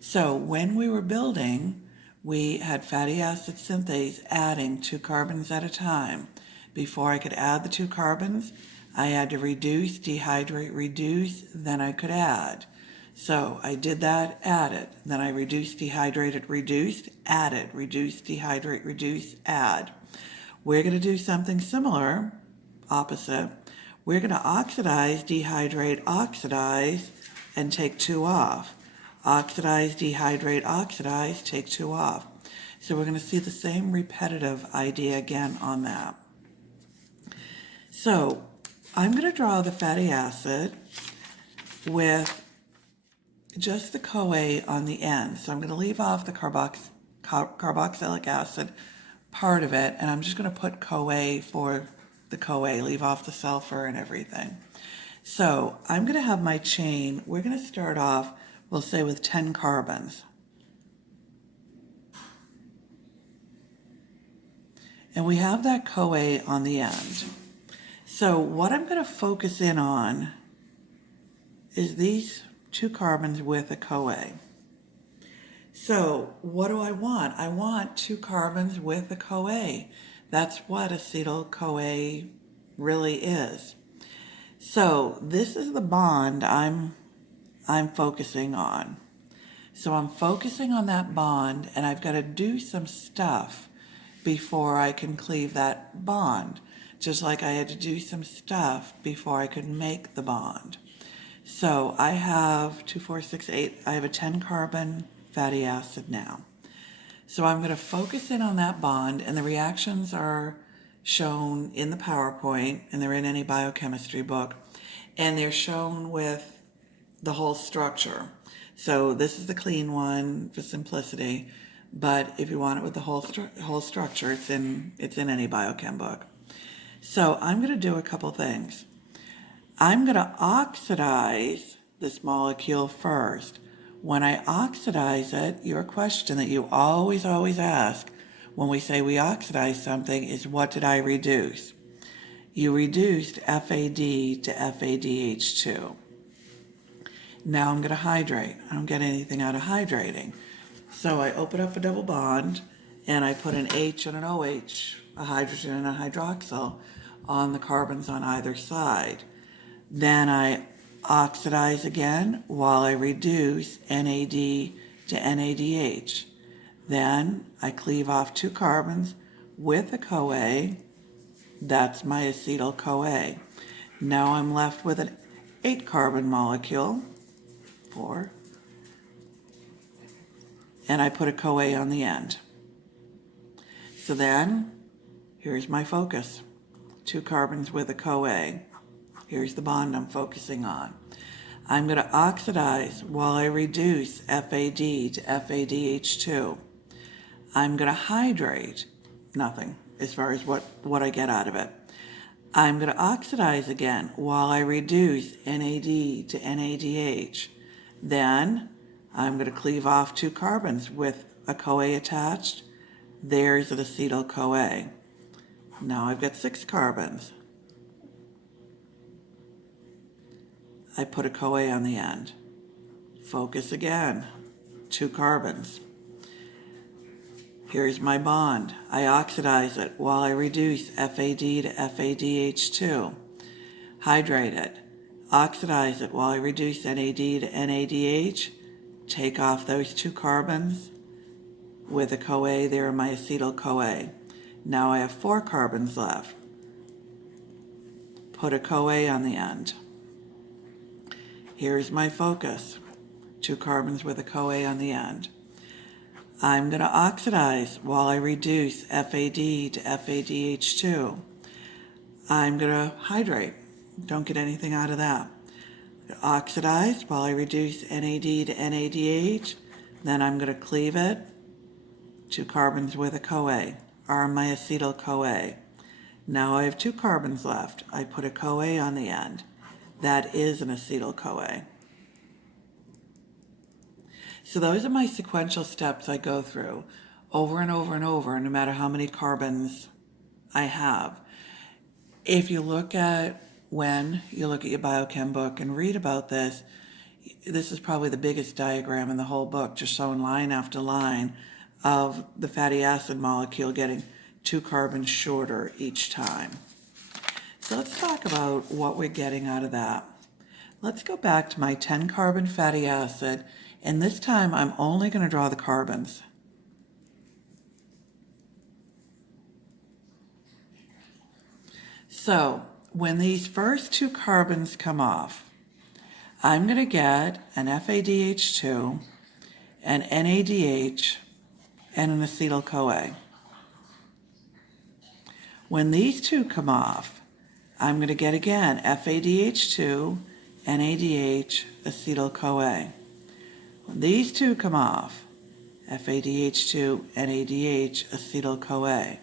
So when we were building, we had fatty acid synthase adding 2 carbons at a time Before I could add the 2 carbons, I had to reduce, dehydrate, reduce, then I could add. So I did that, added, then I reduced, dehydrated, reduced, added, reduce, dehydrate, reduce, add. We're going to do something similar, opposite. We're going to oxidize, dehydrate, oxidize, and take 2 off. Oxidize, dehydrate, oxidize, take 2 off. So we're going to see the same repetitive idea again on that. So I'm going to draw the fatty acid with just the CoA on the end. So I'm going to leave off the carboxylic acid part of it, and I'm just going to put CoA for the CoA, leave off the sulfur and everything. So I'm going to have my chain. We're going to start off, we'll say, with 10 carbons. And we have that CoA on the end. So what I'm going to focus in on is these 2 carbons with a CoA. So what do I want? I want 2 carbons with a CoA. That's what acetyl-CoA really is. So this is the bond I'm focusing on. So I'm focusing on that bond, and I've got to do some stuff before I can cleave that bond, just like I had to do some stuff before I could make the bond. So I have 2, 4, 6, 8, I have a 10 carbon fatty acid now. So I'm going to focus in on that bond, and the reactions are shown in the PowerPoint, and they're in any biochemistry book, and they're shown with the whole structure. So this is the clean one for simplicity, but if you want it with the whole structure, it's in any biochem book. So I'm going to do a couple things. I'm going to oxidize this molecule first. When I oxidize it, your question that you always ask when we say we oxidize something is, what did I reduce? You reduced FAD to FADH2. Now I'm going to hydrate. I don't get anything out of hydrating. So I open up a double bond, and I put an H and an OH, a hydrogen and a hydroxyl, on the carbons on either side. Then I oxidize again while I reduce NAD to NADH. Then I cleave off 2 carbons with a CoA. That's my acetyl-CoA. Now I'm left with an 8 carbon molecule, 4, and I put a CoA on the end. So then, here's my focus. 2 carbons with a CoA. Here's the bond I'm focusing on. I'm going to oxidize while I reduce FAD to FADH2. I'm going to hydrate, nothing as far as what I get out of it. I'm going to oxidize again while I reduce NAD to NADH. Then I'm going to cleave off 2 carbons with a CoA attached. There's an acetyl-CoA. Now I've got 6 carbons. I put a CoA on the end. Focus again. 2 carbons. Here's my bond. I oxidize it while I reduce FAD to FADH2. Hydrate it. Oxidize it while I reduce NAD to NADH. Take off those 2 carbons with a CoA. There are my acetyl-CoA. Now I have 4 carbons left. Put a CoA on the end. Here's my focus. 2 carbons with a CoA on the end. I'm going to oxidize while I reduce FAD to FADH2. I'm going to hydrate. Don't get anything out of that. Oxidize while I reduce NAD to NADH. Then I'm going to cleave it. 2 carbons with a CoA are my acetyl-CoA. Now I have 2 carbons left. I put a CoA on the end. That is an acetyl-CoA. So those are my sequential steps I go through over and over and over, no matter how many carbons I have. If you look at when you look at your biochem book and read about this is probably the biggest diagram in the whole book, just showing line after line of the fatty acid molecule getting 2 carbons shorter each time. So let's talk about what we're getting out of that. Let's go back to my 10 carbon fatty acid, and this time I'm only going to draw the carbons. So when these first 2 carbons come off, I'm going to get an FADH2, an NADH, and an acetyl-CoA. When these 2 come off, I'm going to get again FADH2, NADH, acetyl-CoA. When these 2 come off, FADH2, NADH, acetyl-CoA.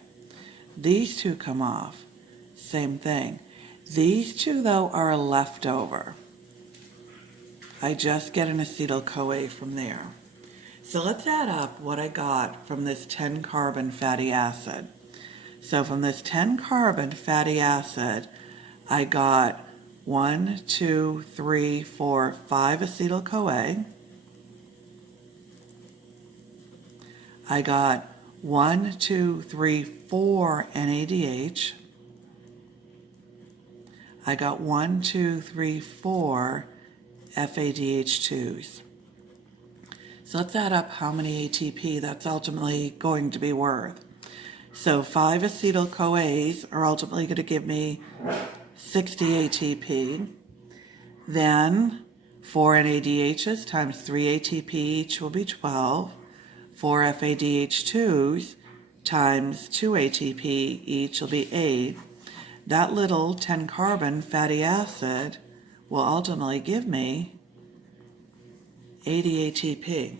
These 2 come off, same thing. These 2, though, are a leftover. I just get an acetyl-CoA from there. So let's add up what I got from this 10 carbon fatty acid. So from this 10 carbon fatty acid, I got 1, 2, 3, 4, 5 acetyl-CoA. I got 1, 2, 3, 4 NADH. I got 1, 2, 3, 4 FADH2s. So let's add up how many ATP that's ultimately going to be worth. So 5 acetyl-CoAs are ultimately going to give me 60 ATP. Then 4 NADHs times 3 ATP each will be 12. 4 FADH2s times 2 ATP each will be 8. That little 10 carbon fatty acid will ultimately give me 80 ATP.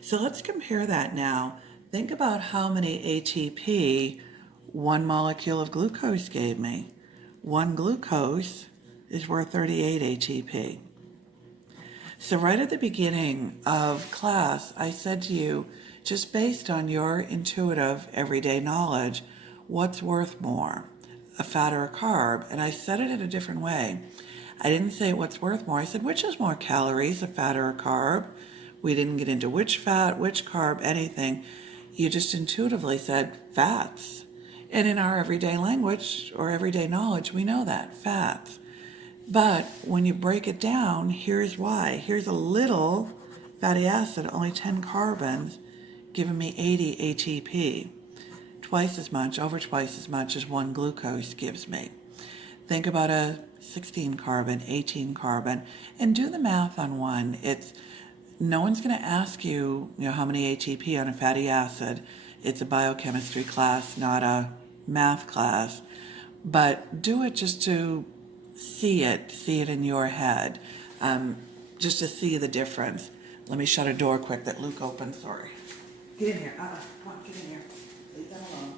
So let's compare that now. Think about how many ATP 1 molecule of glucose gave me. 1 glucose is worth 38 ATP. So right at the beginning of class, I said to you, just based on your intuitive everyday knowledge, what's worth more, a fat or a carb? And I said it in a different way. I didn't say what's worth more. I said, which has more calories, a fat or a carb? We didn't get into which fat, which carb, anything. You just intuitively said fats. And in our everyday language or everyday knowledge, we know that, fats. But when you break it down, here's why. Here's a little fatty acid, only 10 carbons, giving me 80 ATP. Twice as much, over twice as much as 1 glucose gives me. Think about a 16 carbon, 18 carbon, and do the math on one. No one's going to ask you, how many ATP on a fatty acid. It's a biochemistry class, not a math class. But do it just to see it in your head, just to see the difference. Let me shut a door quick that Luke opened, sorry. Get in here, come on, get in here. Leave them alone.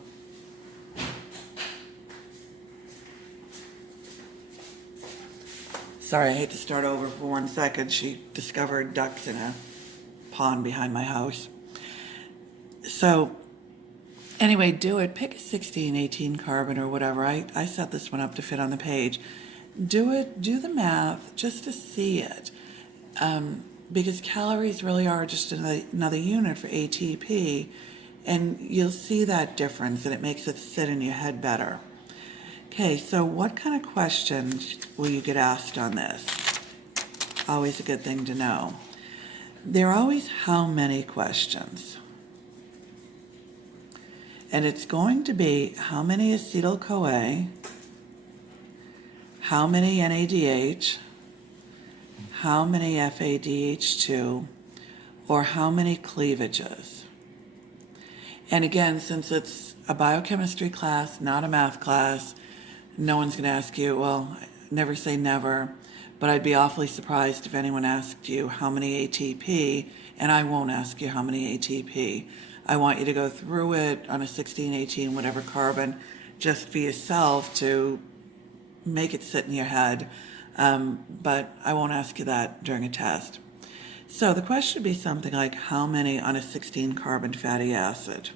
Sorry, I hate to start over for 1 second. She discovered ducks in a pond behind my house. So anyway, do it. Pick a 16, 18 carbon or whatever. I set this one up to fit on the page. Do it, do the math just to see it. Because calories really are just another unit for ATP, and you'll see that difference, and it makes it sit in your head better. Okay, so what kind of questions will you get asked on this? Always a good thing to know. There are always how many questions. And it's going to be how many acetyl-CoA, how many NADH, how many FADH2, or how many cleavages. And again, since it's a biochemistry class, not a math class, no one's going to ask you, well, never say never, but I'd be awfully surprised if anyone asked you how many ATP, and I won't ask you how many ATP. I want you to go through it on a 16, 18, whatever carbon, just for yourself to make it sit in your head, but I won't ask you that during a test. So the question would be something like, how many on a 16 carbon fatty acid?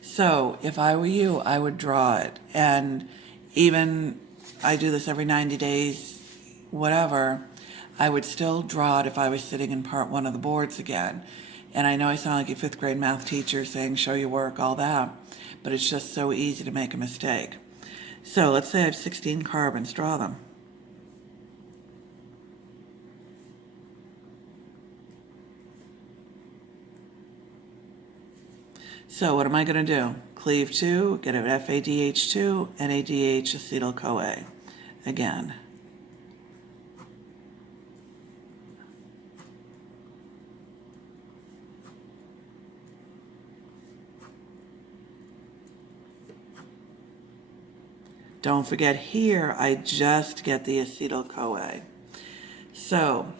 So if I were you, I would draw it, and even I do this every 90 days, whatever, I would still draw it if I was sitting in part 1 of the boards again. And I know I sound like a fifth grade math teacher saying show your work, all that, but it's just so easy to make a mistake. So let's say I have 16 carbons, draw them. So what am I going to do? Cleave 2, get an FADH2, NADH, acetyl-CoA. Again. Don't forget here, I just get the acetyl-CoA. So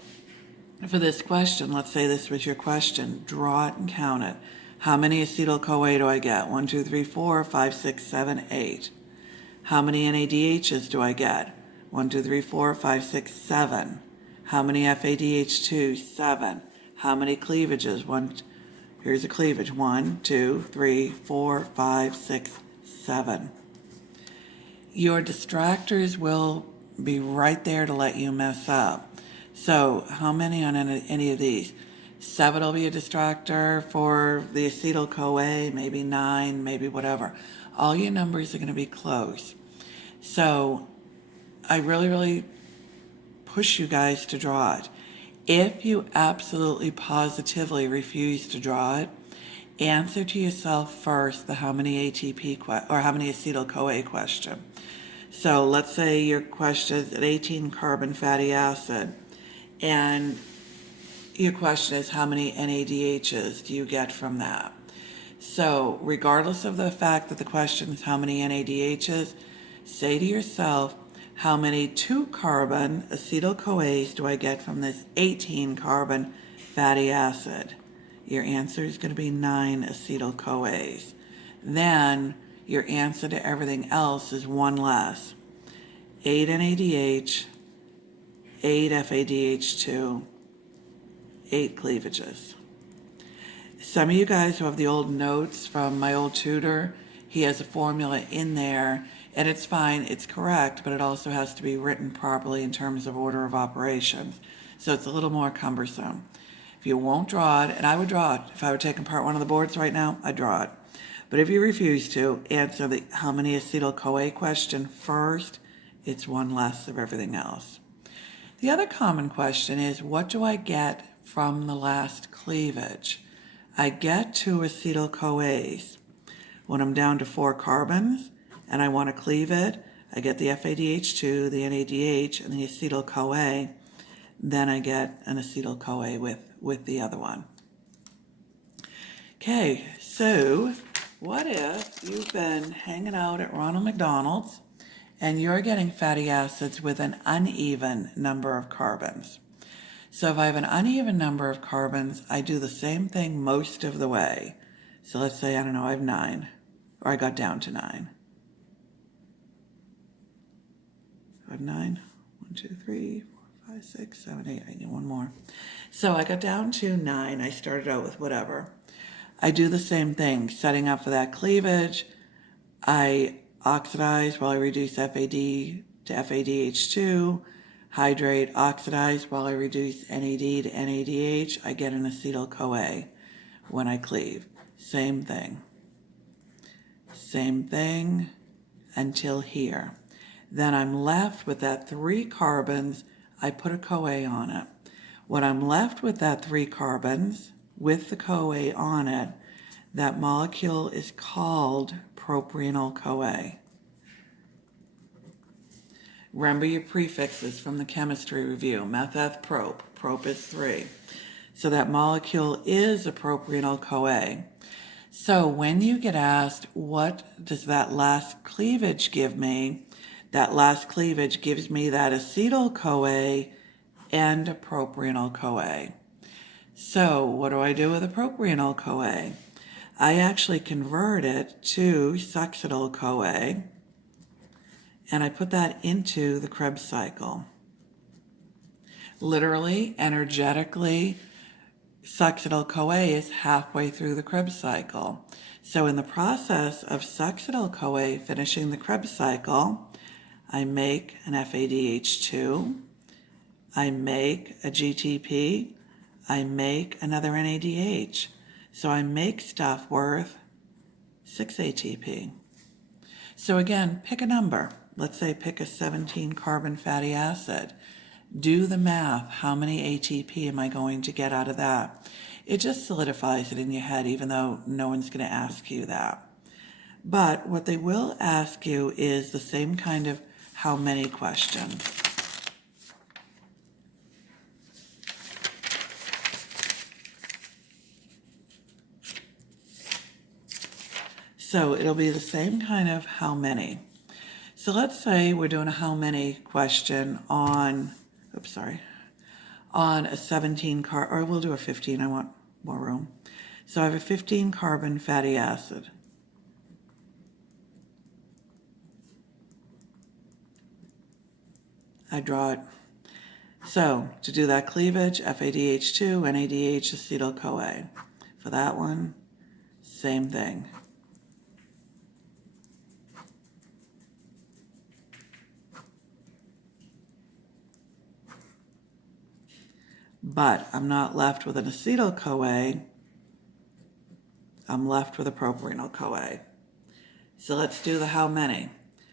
for this question, let's say this was your question, draw it and count it. How many acetyl-CoA do I get? 1, 2, 3, 4, 5, 6, 7, 8. How many NADHs do I get? 1, 2, 3, 4, 5, 6, 7. How many FADH2? 7. How many cleavages? Here's a cleavage. 1, 2, 3, 4, 5, 6, 7. Your distractors will be right there to let you mess up. So how many on any of these? 7 will be a distractor for the acetyl-CoA, maybe 9, maybe whatever. All your numbers are going to be close. So I really, really push you guys to draw it. If you absolutely positively refuse to draw it, answer to yourself first the how many ATP or how many acetyl-CoA question. So let's say your question is an 18 carbon fatty acid, and your question is how many NADHs do you get from that? So regardless of the fact that the question is how many NADHs, say to yourself, how many 2-carbon acetyl-CoAs do I get from this 18-carbon fatty acid? Your answer is going to be 9 acetyl-CoAs. Then your answer to everything else is 1 less. 8 NADH, 8 FADH2, 8 cleavages. Some of you guys who have the old notes from my old tutor, he has a formula in there, and it's fine, it's correct, but it also has to be written properly in terms of order of operations. So it's a little more cumbersome. If you won't draw it, and I would draw it, if I were taking part 1 of the boards right now, I'd draw it. But if you refuse to, answer the how many acetyl-CoA question first, it's 1 less of everything else. The other common question is, what do I get from the last cleavage? I get 2 acetyl-CoAs. When I'm down to 4 carbons and I want to cleave it, I get the FADH2, the NADH, and the acetyl-CoA. Then I get an acetyl-CoA with the other one. Okay, so what if you've been hanging out at Ronald McDonald's and you're getting fatty acids with an uneven number of carbons? So if I have an uneven number of carbons, I do the same thing most of the way. So let's say, I don't know, I have 9, or I got down to 9. I have 9, 1, 2, 3, 4, 5, 6, 7, 8, I need 1 more. So I got down to 9, I started out with whatever. I do the same thing, setting up for that cleavage. I oxidize while I reduce FAD to FADH2, hydrate, oxidize while I reduce NAD to NADH. I get an acetyl-CoA when I cleave. Same thing. Same thing until here. Then I'm left with that 3 carbons. I put a CoA on it. When I'm left with that 3 carbons with the CoA on it, that molecule is called propionyl-CoA. Remember your prefixes from the chemistry review. Metheth prop. Prop is 3. So that molecule is a propionyl-CoA. So when you get asked, what does that last cleavage give me? That last cleavage gives me that acetyl-CoA and a propionyl-CoA. So what do I do with a propionyl-CoA? I actually convert it to succinyl-CoA, and I put that into the Krebs cycle. Literally, energetically, succinyl-CoA is halfway through the Krebs cycle. So in the process of succinyl-CoA finishing the Krebs cycle, I make an FADH2, I make a GTP, I make another NADH. So I make stuff worth 6 ATP. So again, pick a number. Let's say pick a 17 carbon fatty acid. Do the math. How many ATP am I going to get out of that? It just solidifies it in your head, even though no one's going to ask you that. But what they will ask you is the same kind of how many question. So it'll be the same kind of how many. So let's say we're doing a how many question on, on a 17 or we'll do a 15, I want more room. So I have a 15 carbon fatty acid. I draw it. So to do that cleavage, FADH2, NADH, acetyl-CoA. For that one, same thing. But I'm not left with an acetyl-CoA, I'm left with a propanenyl-CoA. So let's do the how many.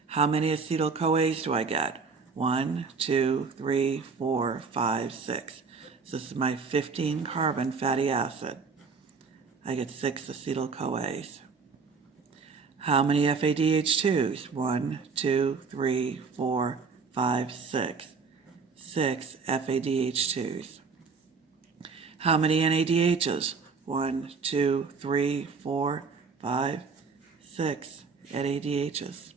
How many acetyl-CoAs do I get? 1, 2, 3, 4, 5, 6. So this is my 15 carbon fatty acid. I get 6 acetyl-CoAs. How many FADH2s? 1, 2, 3, 4, 5, 6. 6 FADH2s. How many NADHs? 1, 2, 3, 4, 5, 6 NADHs.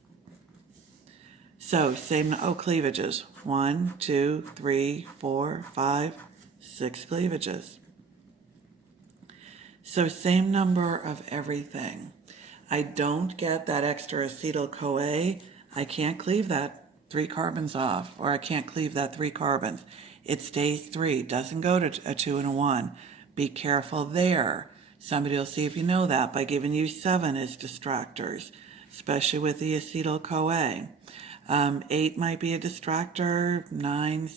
So same, cleavages. 1, 2, 3, 4, 5, 6 cleavages. So same number of everything. I don't get that extra acetyl-CoA. I can't cleave that 3 carbons off, or I can't cleave that 3 carbons. It stays 3, doesn't go to a 2 and a 1. Be careful there. Somebody will see if you know that by giving you 7 as distractors, especially with the acetyl-CoA. 8 might be a distractor, 9,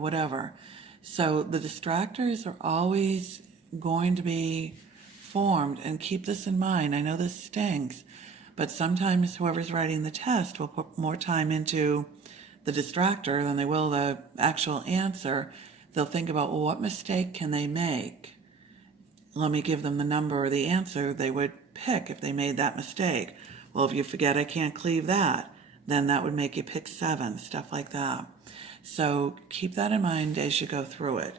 whatever. So the distractors are always going to be formed, and keep this in mind. I know this stinks, but sometimes whoever's writing the test will put more time into the distractor than they will the actual answer. They'll think about, well, what mistake can they make? Let me give them the number or the answer they would pick if they made that mistake. Well, if you forget I can't cleave that, then that would make you pick 7, stuff like that. So keep that in mind as you go through it.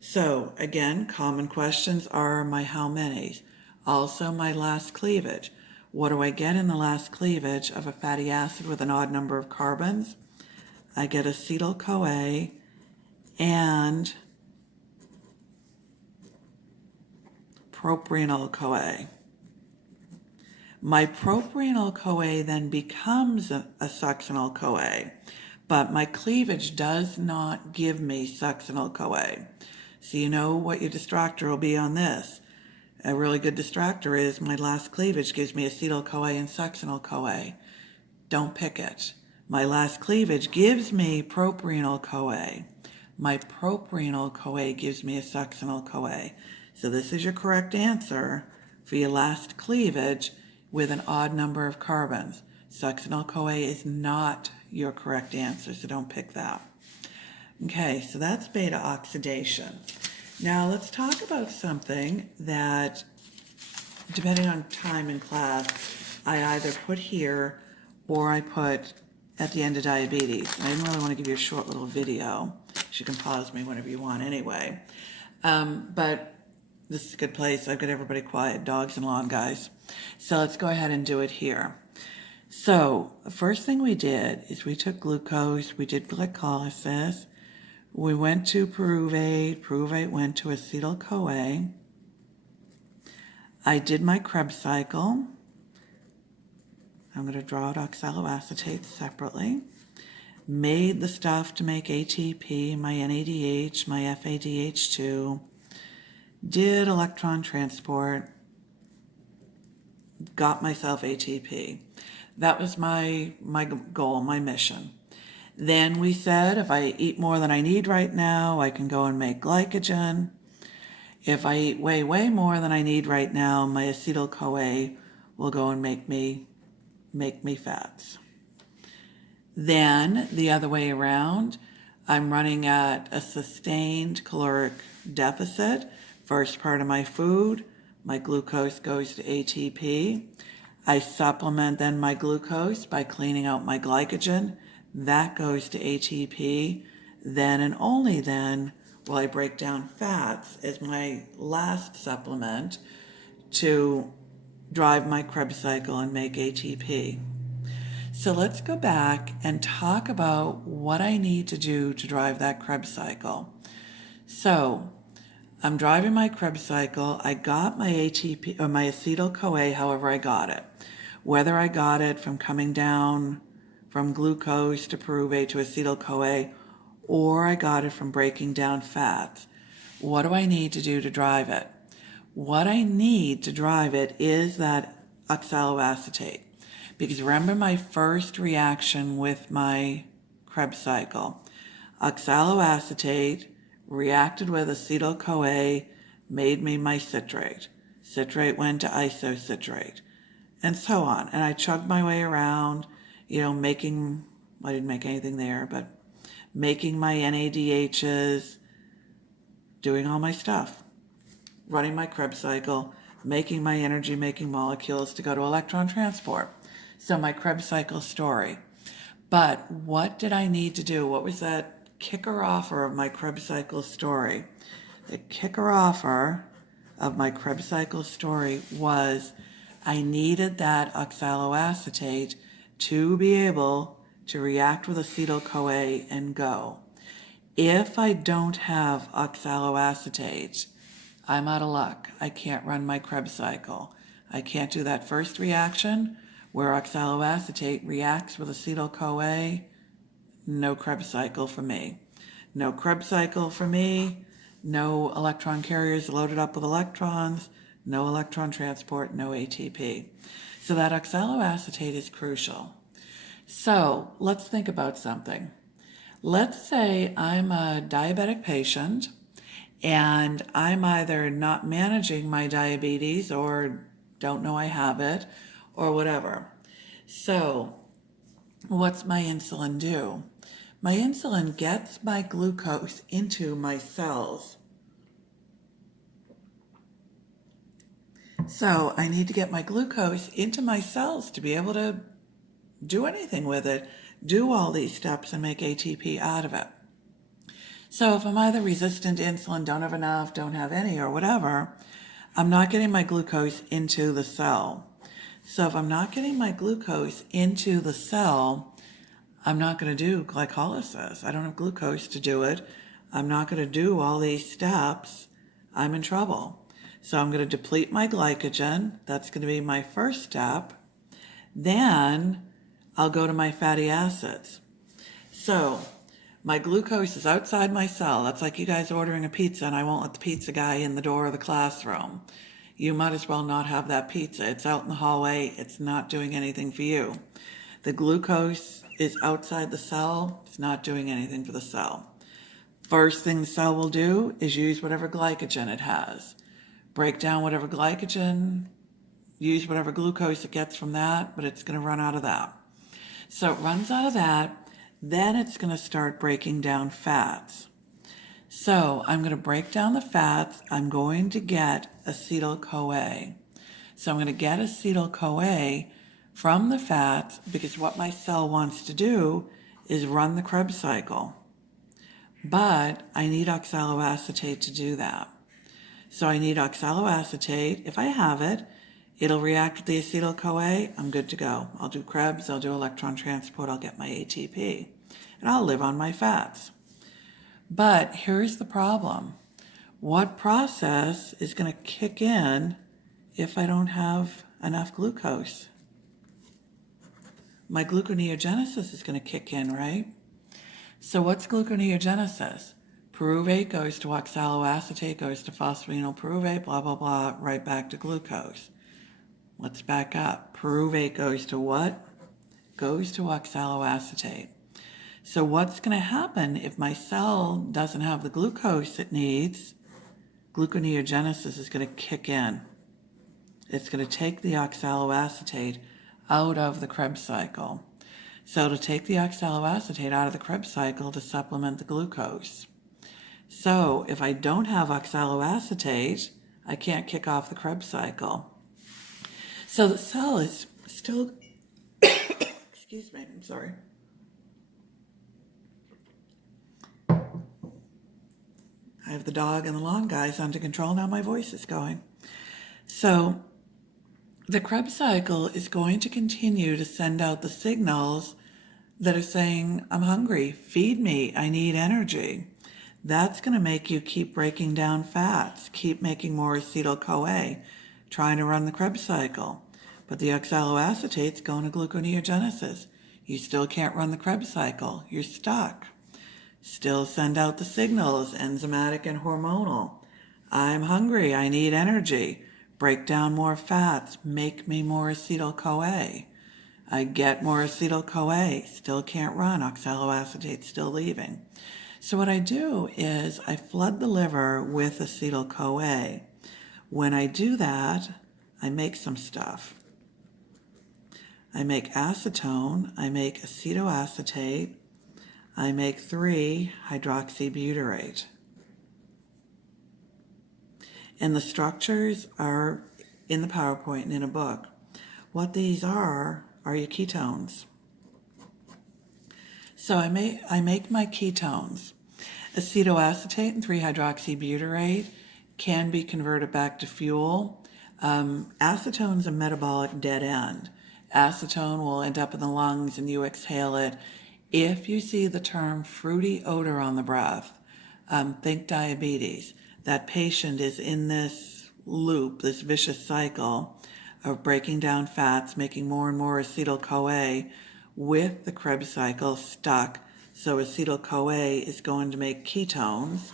So again, common questions are my how manys. Also my last cleavage. What do I get in the last cleavage of a fatty acid with an odd number of carbons? I get acetyl-CoA and propanenyl-CoA. My propanenyl-CoA then becomes a succinyl-CoA, but my cleavage does not give me succinyl-CoA. So you know what your distractor will be on this. A really good distractor is my last cleavage gives me acetyl-CoA and succinyl-CoA. Don't pick it. My last cleavage gives me propanenyl-CoA. My propanenyl-CoA gives me a succinyl-CoA. So this is your correct answer for your last cleavage with an odd number of carbons. Succinyl-CoA is not your correct answer, so don't pick that. Okay, so that's beta oxidation. Now let's talk about something that, depending on time in class, I either put here or I put at the end of diabetes. And I didn't really want to give you a short little video. You can pause me whenever you want anyway. But this is a good place. I've got everybody quiet, dogs and lawn guys. So let's go ahead and do it here. So the first thing we did is we took glucose, we did glycolysis, we went to pyruvate went to acetyl-CoA. I did my Krebs cycle. I'm going to draw out oxaloacetate separately. Made the stuff to make ATP, my NADH, my FADH2. Did electron transport. Got myself ATP. That was my goal, my mission. Then we said if I eat more than I need right now, I can go and make glycogen. If I eat way, way more than I need right now, my acetyl-CoA will go and make me fats. Then the other way around, I'm running at a sustained caloric deficit. First part of my food, my glucose goes to ATP. I supplement then my glucose by cleaning out my glycogen. That goes to ATP. Then and only then will I break down fats as my last supplement to drive my Krebs cycle and make ATP. So let's go back and talk about what I need to do to drive that Krebs cycle. So I'm driving my Krebs cycle. I got my ATP or my acetyl-CoA, however I got it. Whether I got it from coming down from glucose to pyruvate to acetyl-CoA, or I got it from breaking down fats. What do I need to do to drive it? What I need to drive it is that oxaloacetate. Because remember my first reaction with my Krebs cycle. Oxaloacetate reacted with acetyl-CoA, made me my citrate. Citrate went to isocitrate, and so on. And I chugged my way around, making, I didn't make anything there, but making my NADHs, doing all my stuff, running my Krebs cycle, making my energy-making molecules to go to electron transport. So my Krebs cycle story. But what did I need to do? What was that kicker-offer of my Krebs cycle story? The kicker-offer of my Krebs cycle story was I needed that oxaloacetate to be able to react with acetyl-CoA and go. If I don't have oxaloacetate, I'm out of luck. I can't run my Krebs cycle. I can't do that first reaction where oxaloacetate reacts with acetyl-CoA. No Krebs cycle for me. No Krebs cycle for me. No electron carriers loaded up with electrons. No electron transport, no ATP. So that oxaloacetate is crucial. So let's think about something. Let's say I'm a diabetic patient and I'm either not managing my diabetes or don't know I have it or whatever. So what's my insulin do? My insulin gets my glucose into my cells. So I need to get my glucose into my cells to be able to do anything with it, do all these steps and make ATP out of it. So if I'm either resistant to insulin, don't have enough, don't have any, or whatever, I'm not getting my glucose into the cell. So if I'm not getting my glucose into the cell, I'm not going to do glycolysis. I don't have glucose to do it. I'm not going to do all these steps. I'm in trouble. So I'm going to deplete my glycogen. That's going to be my first step. Then I'll go to my fatty acids. So my glucose is outside my cell. That's like you guys ordering a pizza and I won't let the pizza guy in the door of the classroom. You might as well not have that pizza. It's out in the hallway. It's not doing anything for you. The glucose is outside the cell. It's not doing anything for the cell. First thing the cell will do is use whatever glycogen it has. Break down whatever glycogen, use whatever glucose it gets from that, but it's going to run out of that. So it runs out of that, then it's going to start breaking down fats. So I'm going to break down the fats. I'm going to get acetyl-CoA. So I'm going to get acetyl-CoA from the fats because what my cell wants to do is run the Krebs cycle. But I need oxaloacetate to do that. So I need oxaloacetate. If I have it, it'll react with the acetyl-CoA. I'm good to go. I'll do Krebs, I'll do electron transport, I'll get my ATP. And I'll live on my fats. But here's the problem. What process is going to kick in if I don't have enough glucose? My gluconeogenesis is going to kick in, right? So what's gluconeogenesis? Pyruvate goes to oxaloacetate, goes to phosphoenolpyruvate, blah, blah, blah, right back to glucose. Let's back up. Pyruvate goes to what? Goes to oxaloacetate. So what's going to happen if my cell doesn't have the glucose it needs? gluconeogenesis is going to kick in. It's going to take the oxaloacetate out of the Krebs cycle. So to take the oxaloacetate out of the Krebs cycle to supplement the glucose. So if I don't have oxaloacetate, I can't kick off the Krebs cycle. So the cell is still, excuse me, I'm sorry. I have the dog and the lawn guys under control. Now my voice is going. So the Krebs cycle is going to continue to send out the signals that are saying, I'm hungry, feed me, I need energy. That's going to make you keep breaking down fats, keep making more acetyl-CoA, trying to run the Krebs cycle. But the oxaloacetate's going to gluconeogenesis. You still can't run the Krebs cycle. You're stuck. Still send out the signals, enzymatic and hormonal. I'm hungry, I need energy. Break down more fats, make me more acetyl-CoA. I get more acetyl-CoA, still can't run, oxaloacetate still leaving. So what I do is I flood the liver with acetyl-CoA. When I do that, I make some stuff. I make acetone, I make acetoacetate, I make 3-hydroxybutyrate. And the structures are in the PowerPoint and in a book. What these are your ketones. So I make my ketones. Acetoacetate and 3-hydroxybutyrate can be converted back to fuel. Acetone's a metabolic dead end. Acetone will end up in the lungs and you exhale it. If you see the term fruity odor on the breath, think diabetes. That patient is in this loop, this vicious cycle of breaking down fats, making more and more acetyl-CoA with the Krebs cycle stuck. So acetyl-CoA is going to make ketones,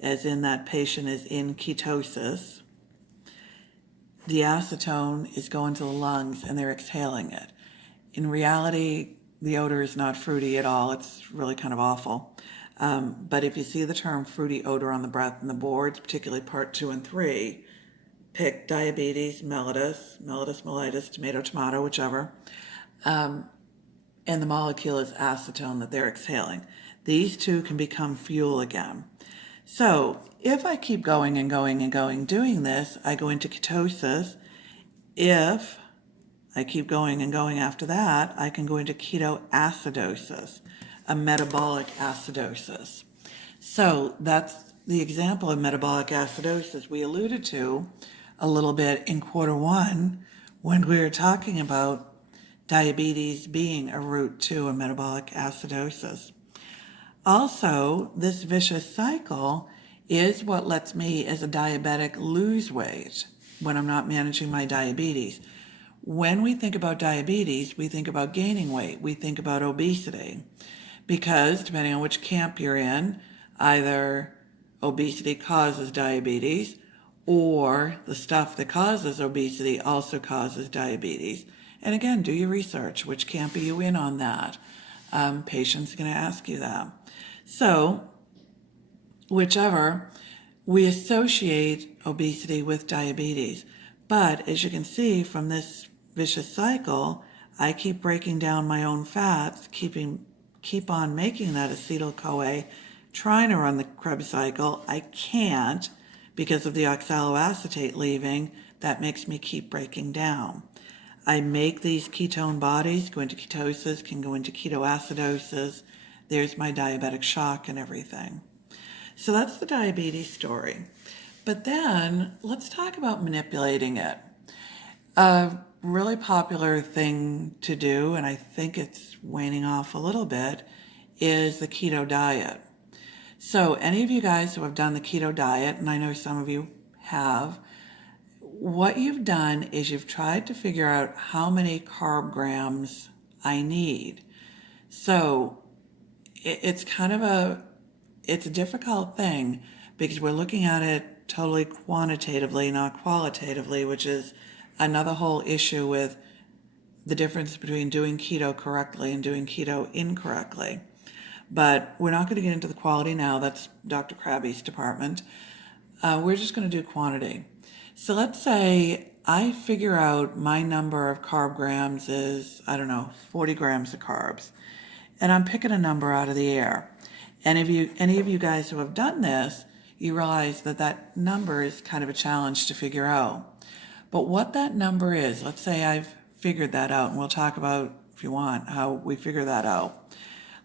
as in that patient is in ketosis. The acetone is going to the lungs and they're exhaling it. In reality, the odor is not fruity at all. It's really kind of awful. But if you see the term fruity odor on the breath in the boards, particularly part 2 and 3, pick diabetes, mellitus, mellitus, tomato, whichever. And the molecule is acetone that they're exhaling. These two can become fuel again. So if I keep going and going and going doing this, I go into ketosis. If I keep going and going after that, I can go into ketoacidosis, a metabolic acidosis. So that's the example of metabolic acidosis we alluded to a little bit in quarter 1 when we were talking about diabetes being a route to a metabolic acidosis. Also, this vicious cycle is what lets me as a diabetic lose weight when I'm not managing my diabetes. When we think about diabetes, we think about gaining weight, we think about obesity, because depending on which camp you're in, either obesity causes diabetes or the stuff that causes obesity also causes diabetes. And again, do your research. Which camp are you in on that? Patients are going to ask you that. So, whichever, we associate obesity with diabetes. But as you can see from this vicious cycle, I keep breaking down my own fats, keep on making that acetyl-CoA, trying to run the Krebs cycle. I can't because of the oxaloacetate leaving. That makes me keep breaking down. I make these ketone bodies, go into ketosis, can go into ketoacidosis. There's my diabetic shock and everything. So that's the diabetes story. But then let's talk about manipulating it. A really popular thing to do, and I think it's waning off a little bit, is the keto diet. So any of you guys who have done the keto diet, and I know some of you have, what you've done is you've tried to figure out how many carb grams I need. So it's a difficult thing because we're looking at it totally quantitatively, not qualitatively, which is another whole issue with the difference between doing keto correctly and doing keto incorrectly. But we're not going to get into the quality now. That's Dr. Krabbe's department. We're just going to do quantity. So let's say I figure out my number of carb grams is, I don't know, 40 grams of carbs. And I'm picking a number out of the air. And if any of you guys who have done this, you realize that that number is kind of a challenge to figure out. But what that number is, let's say I've figured that out, and we'll talk about, if you want, how we figure that out.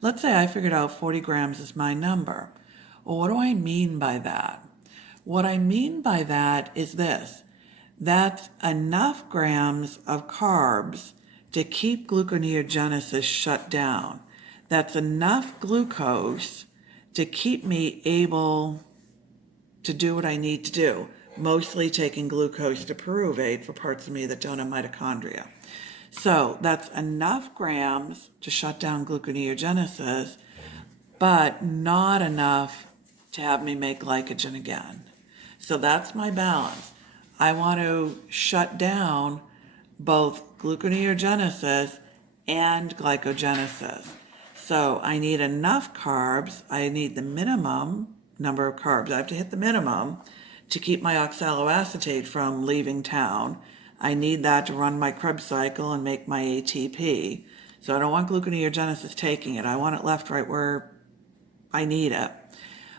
Let's say I figured out 40 grams is my number. Well, what do I mean by that? What I mean by that is this. That's enough grams of carbs to keep gluconeogenesis shut down. That's enough glucose to keep me able to do what I need to do, mostly taking glucose to pyruvate for parts of me that don't have mitochondria. So that's enough grams to shut down gluconeogenesis, but not enough to have me make glycogen again. So that's my balance. I want to shut down both gluconeogenesis and glycogenesis. So I need enough carbs. I need the minimum number of carbs. I have to hit the minimum to keep my oxaloacetate from leaving town. I need that to run my Krebs cycle and make my ATP. So I don't want gluconeogenesis taking it. I want it left right where I need it.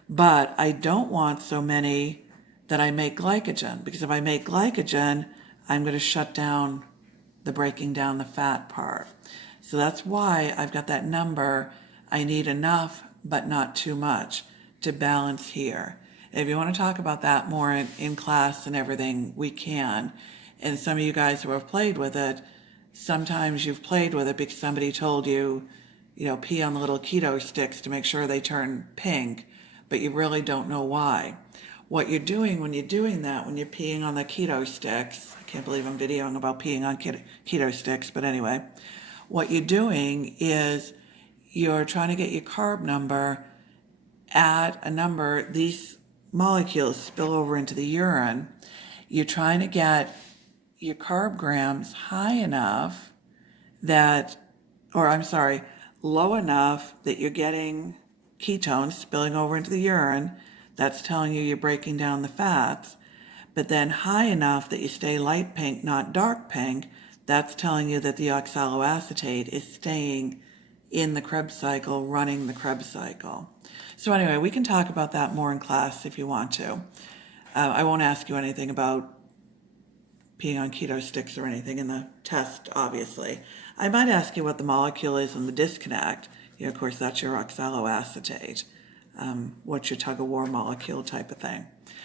But I don't want so many that I make glycogen, because if I make glycogen, I'm going to shut down the breaking down the fat part. So that's why I've got that number. I need enough, but not too much to balance here. If you want to talk about that more in class and everything, we can. And some of you guys who have played with it, sometimes you've played with it because somebody told you, pee on the little keto sticks to make sure they turn pink, but you really don't know why. What you're doing when you're doing that, when you're peeing on the keto sticks, I can't believe I'm videoing about peeing on keto sticks, but anyway, what you're doing is you're trying to get your carb number at a number. These molecules spill over into the urine. You're trying to get your carb grams high enough low enough that you're getting ketones spilling over into the urine. That's telling you you're breaking down the fats. But then high enough that you stay light pink, not dark pink. That's telling you that the oxaloacetate is staying in the Krebs cycle, running the Krebs cycle. So anyway, we can talk about that more in class if you want to. I won't ask you anything about peeing on keto sticks or anything in the test, obviously. I might ask you what the molecule is in the disconnect. Of course, that's your oxaloacetate. What's your tug-of-war molecule type of thing.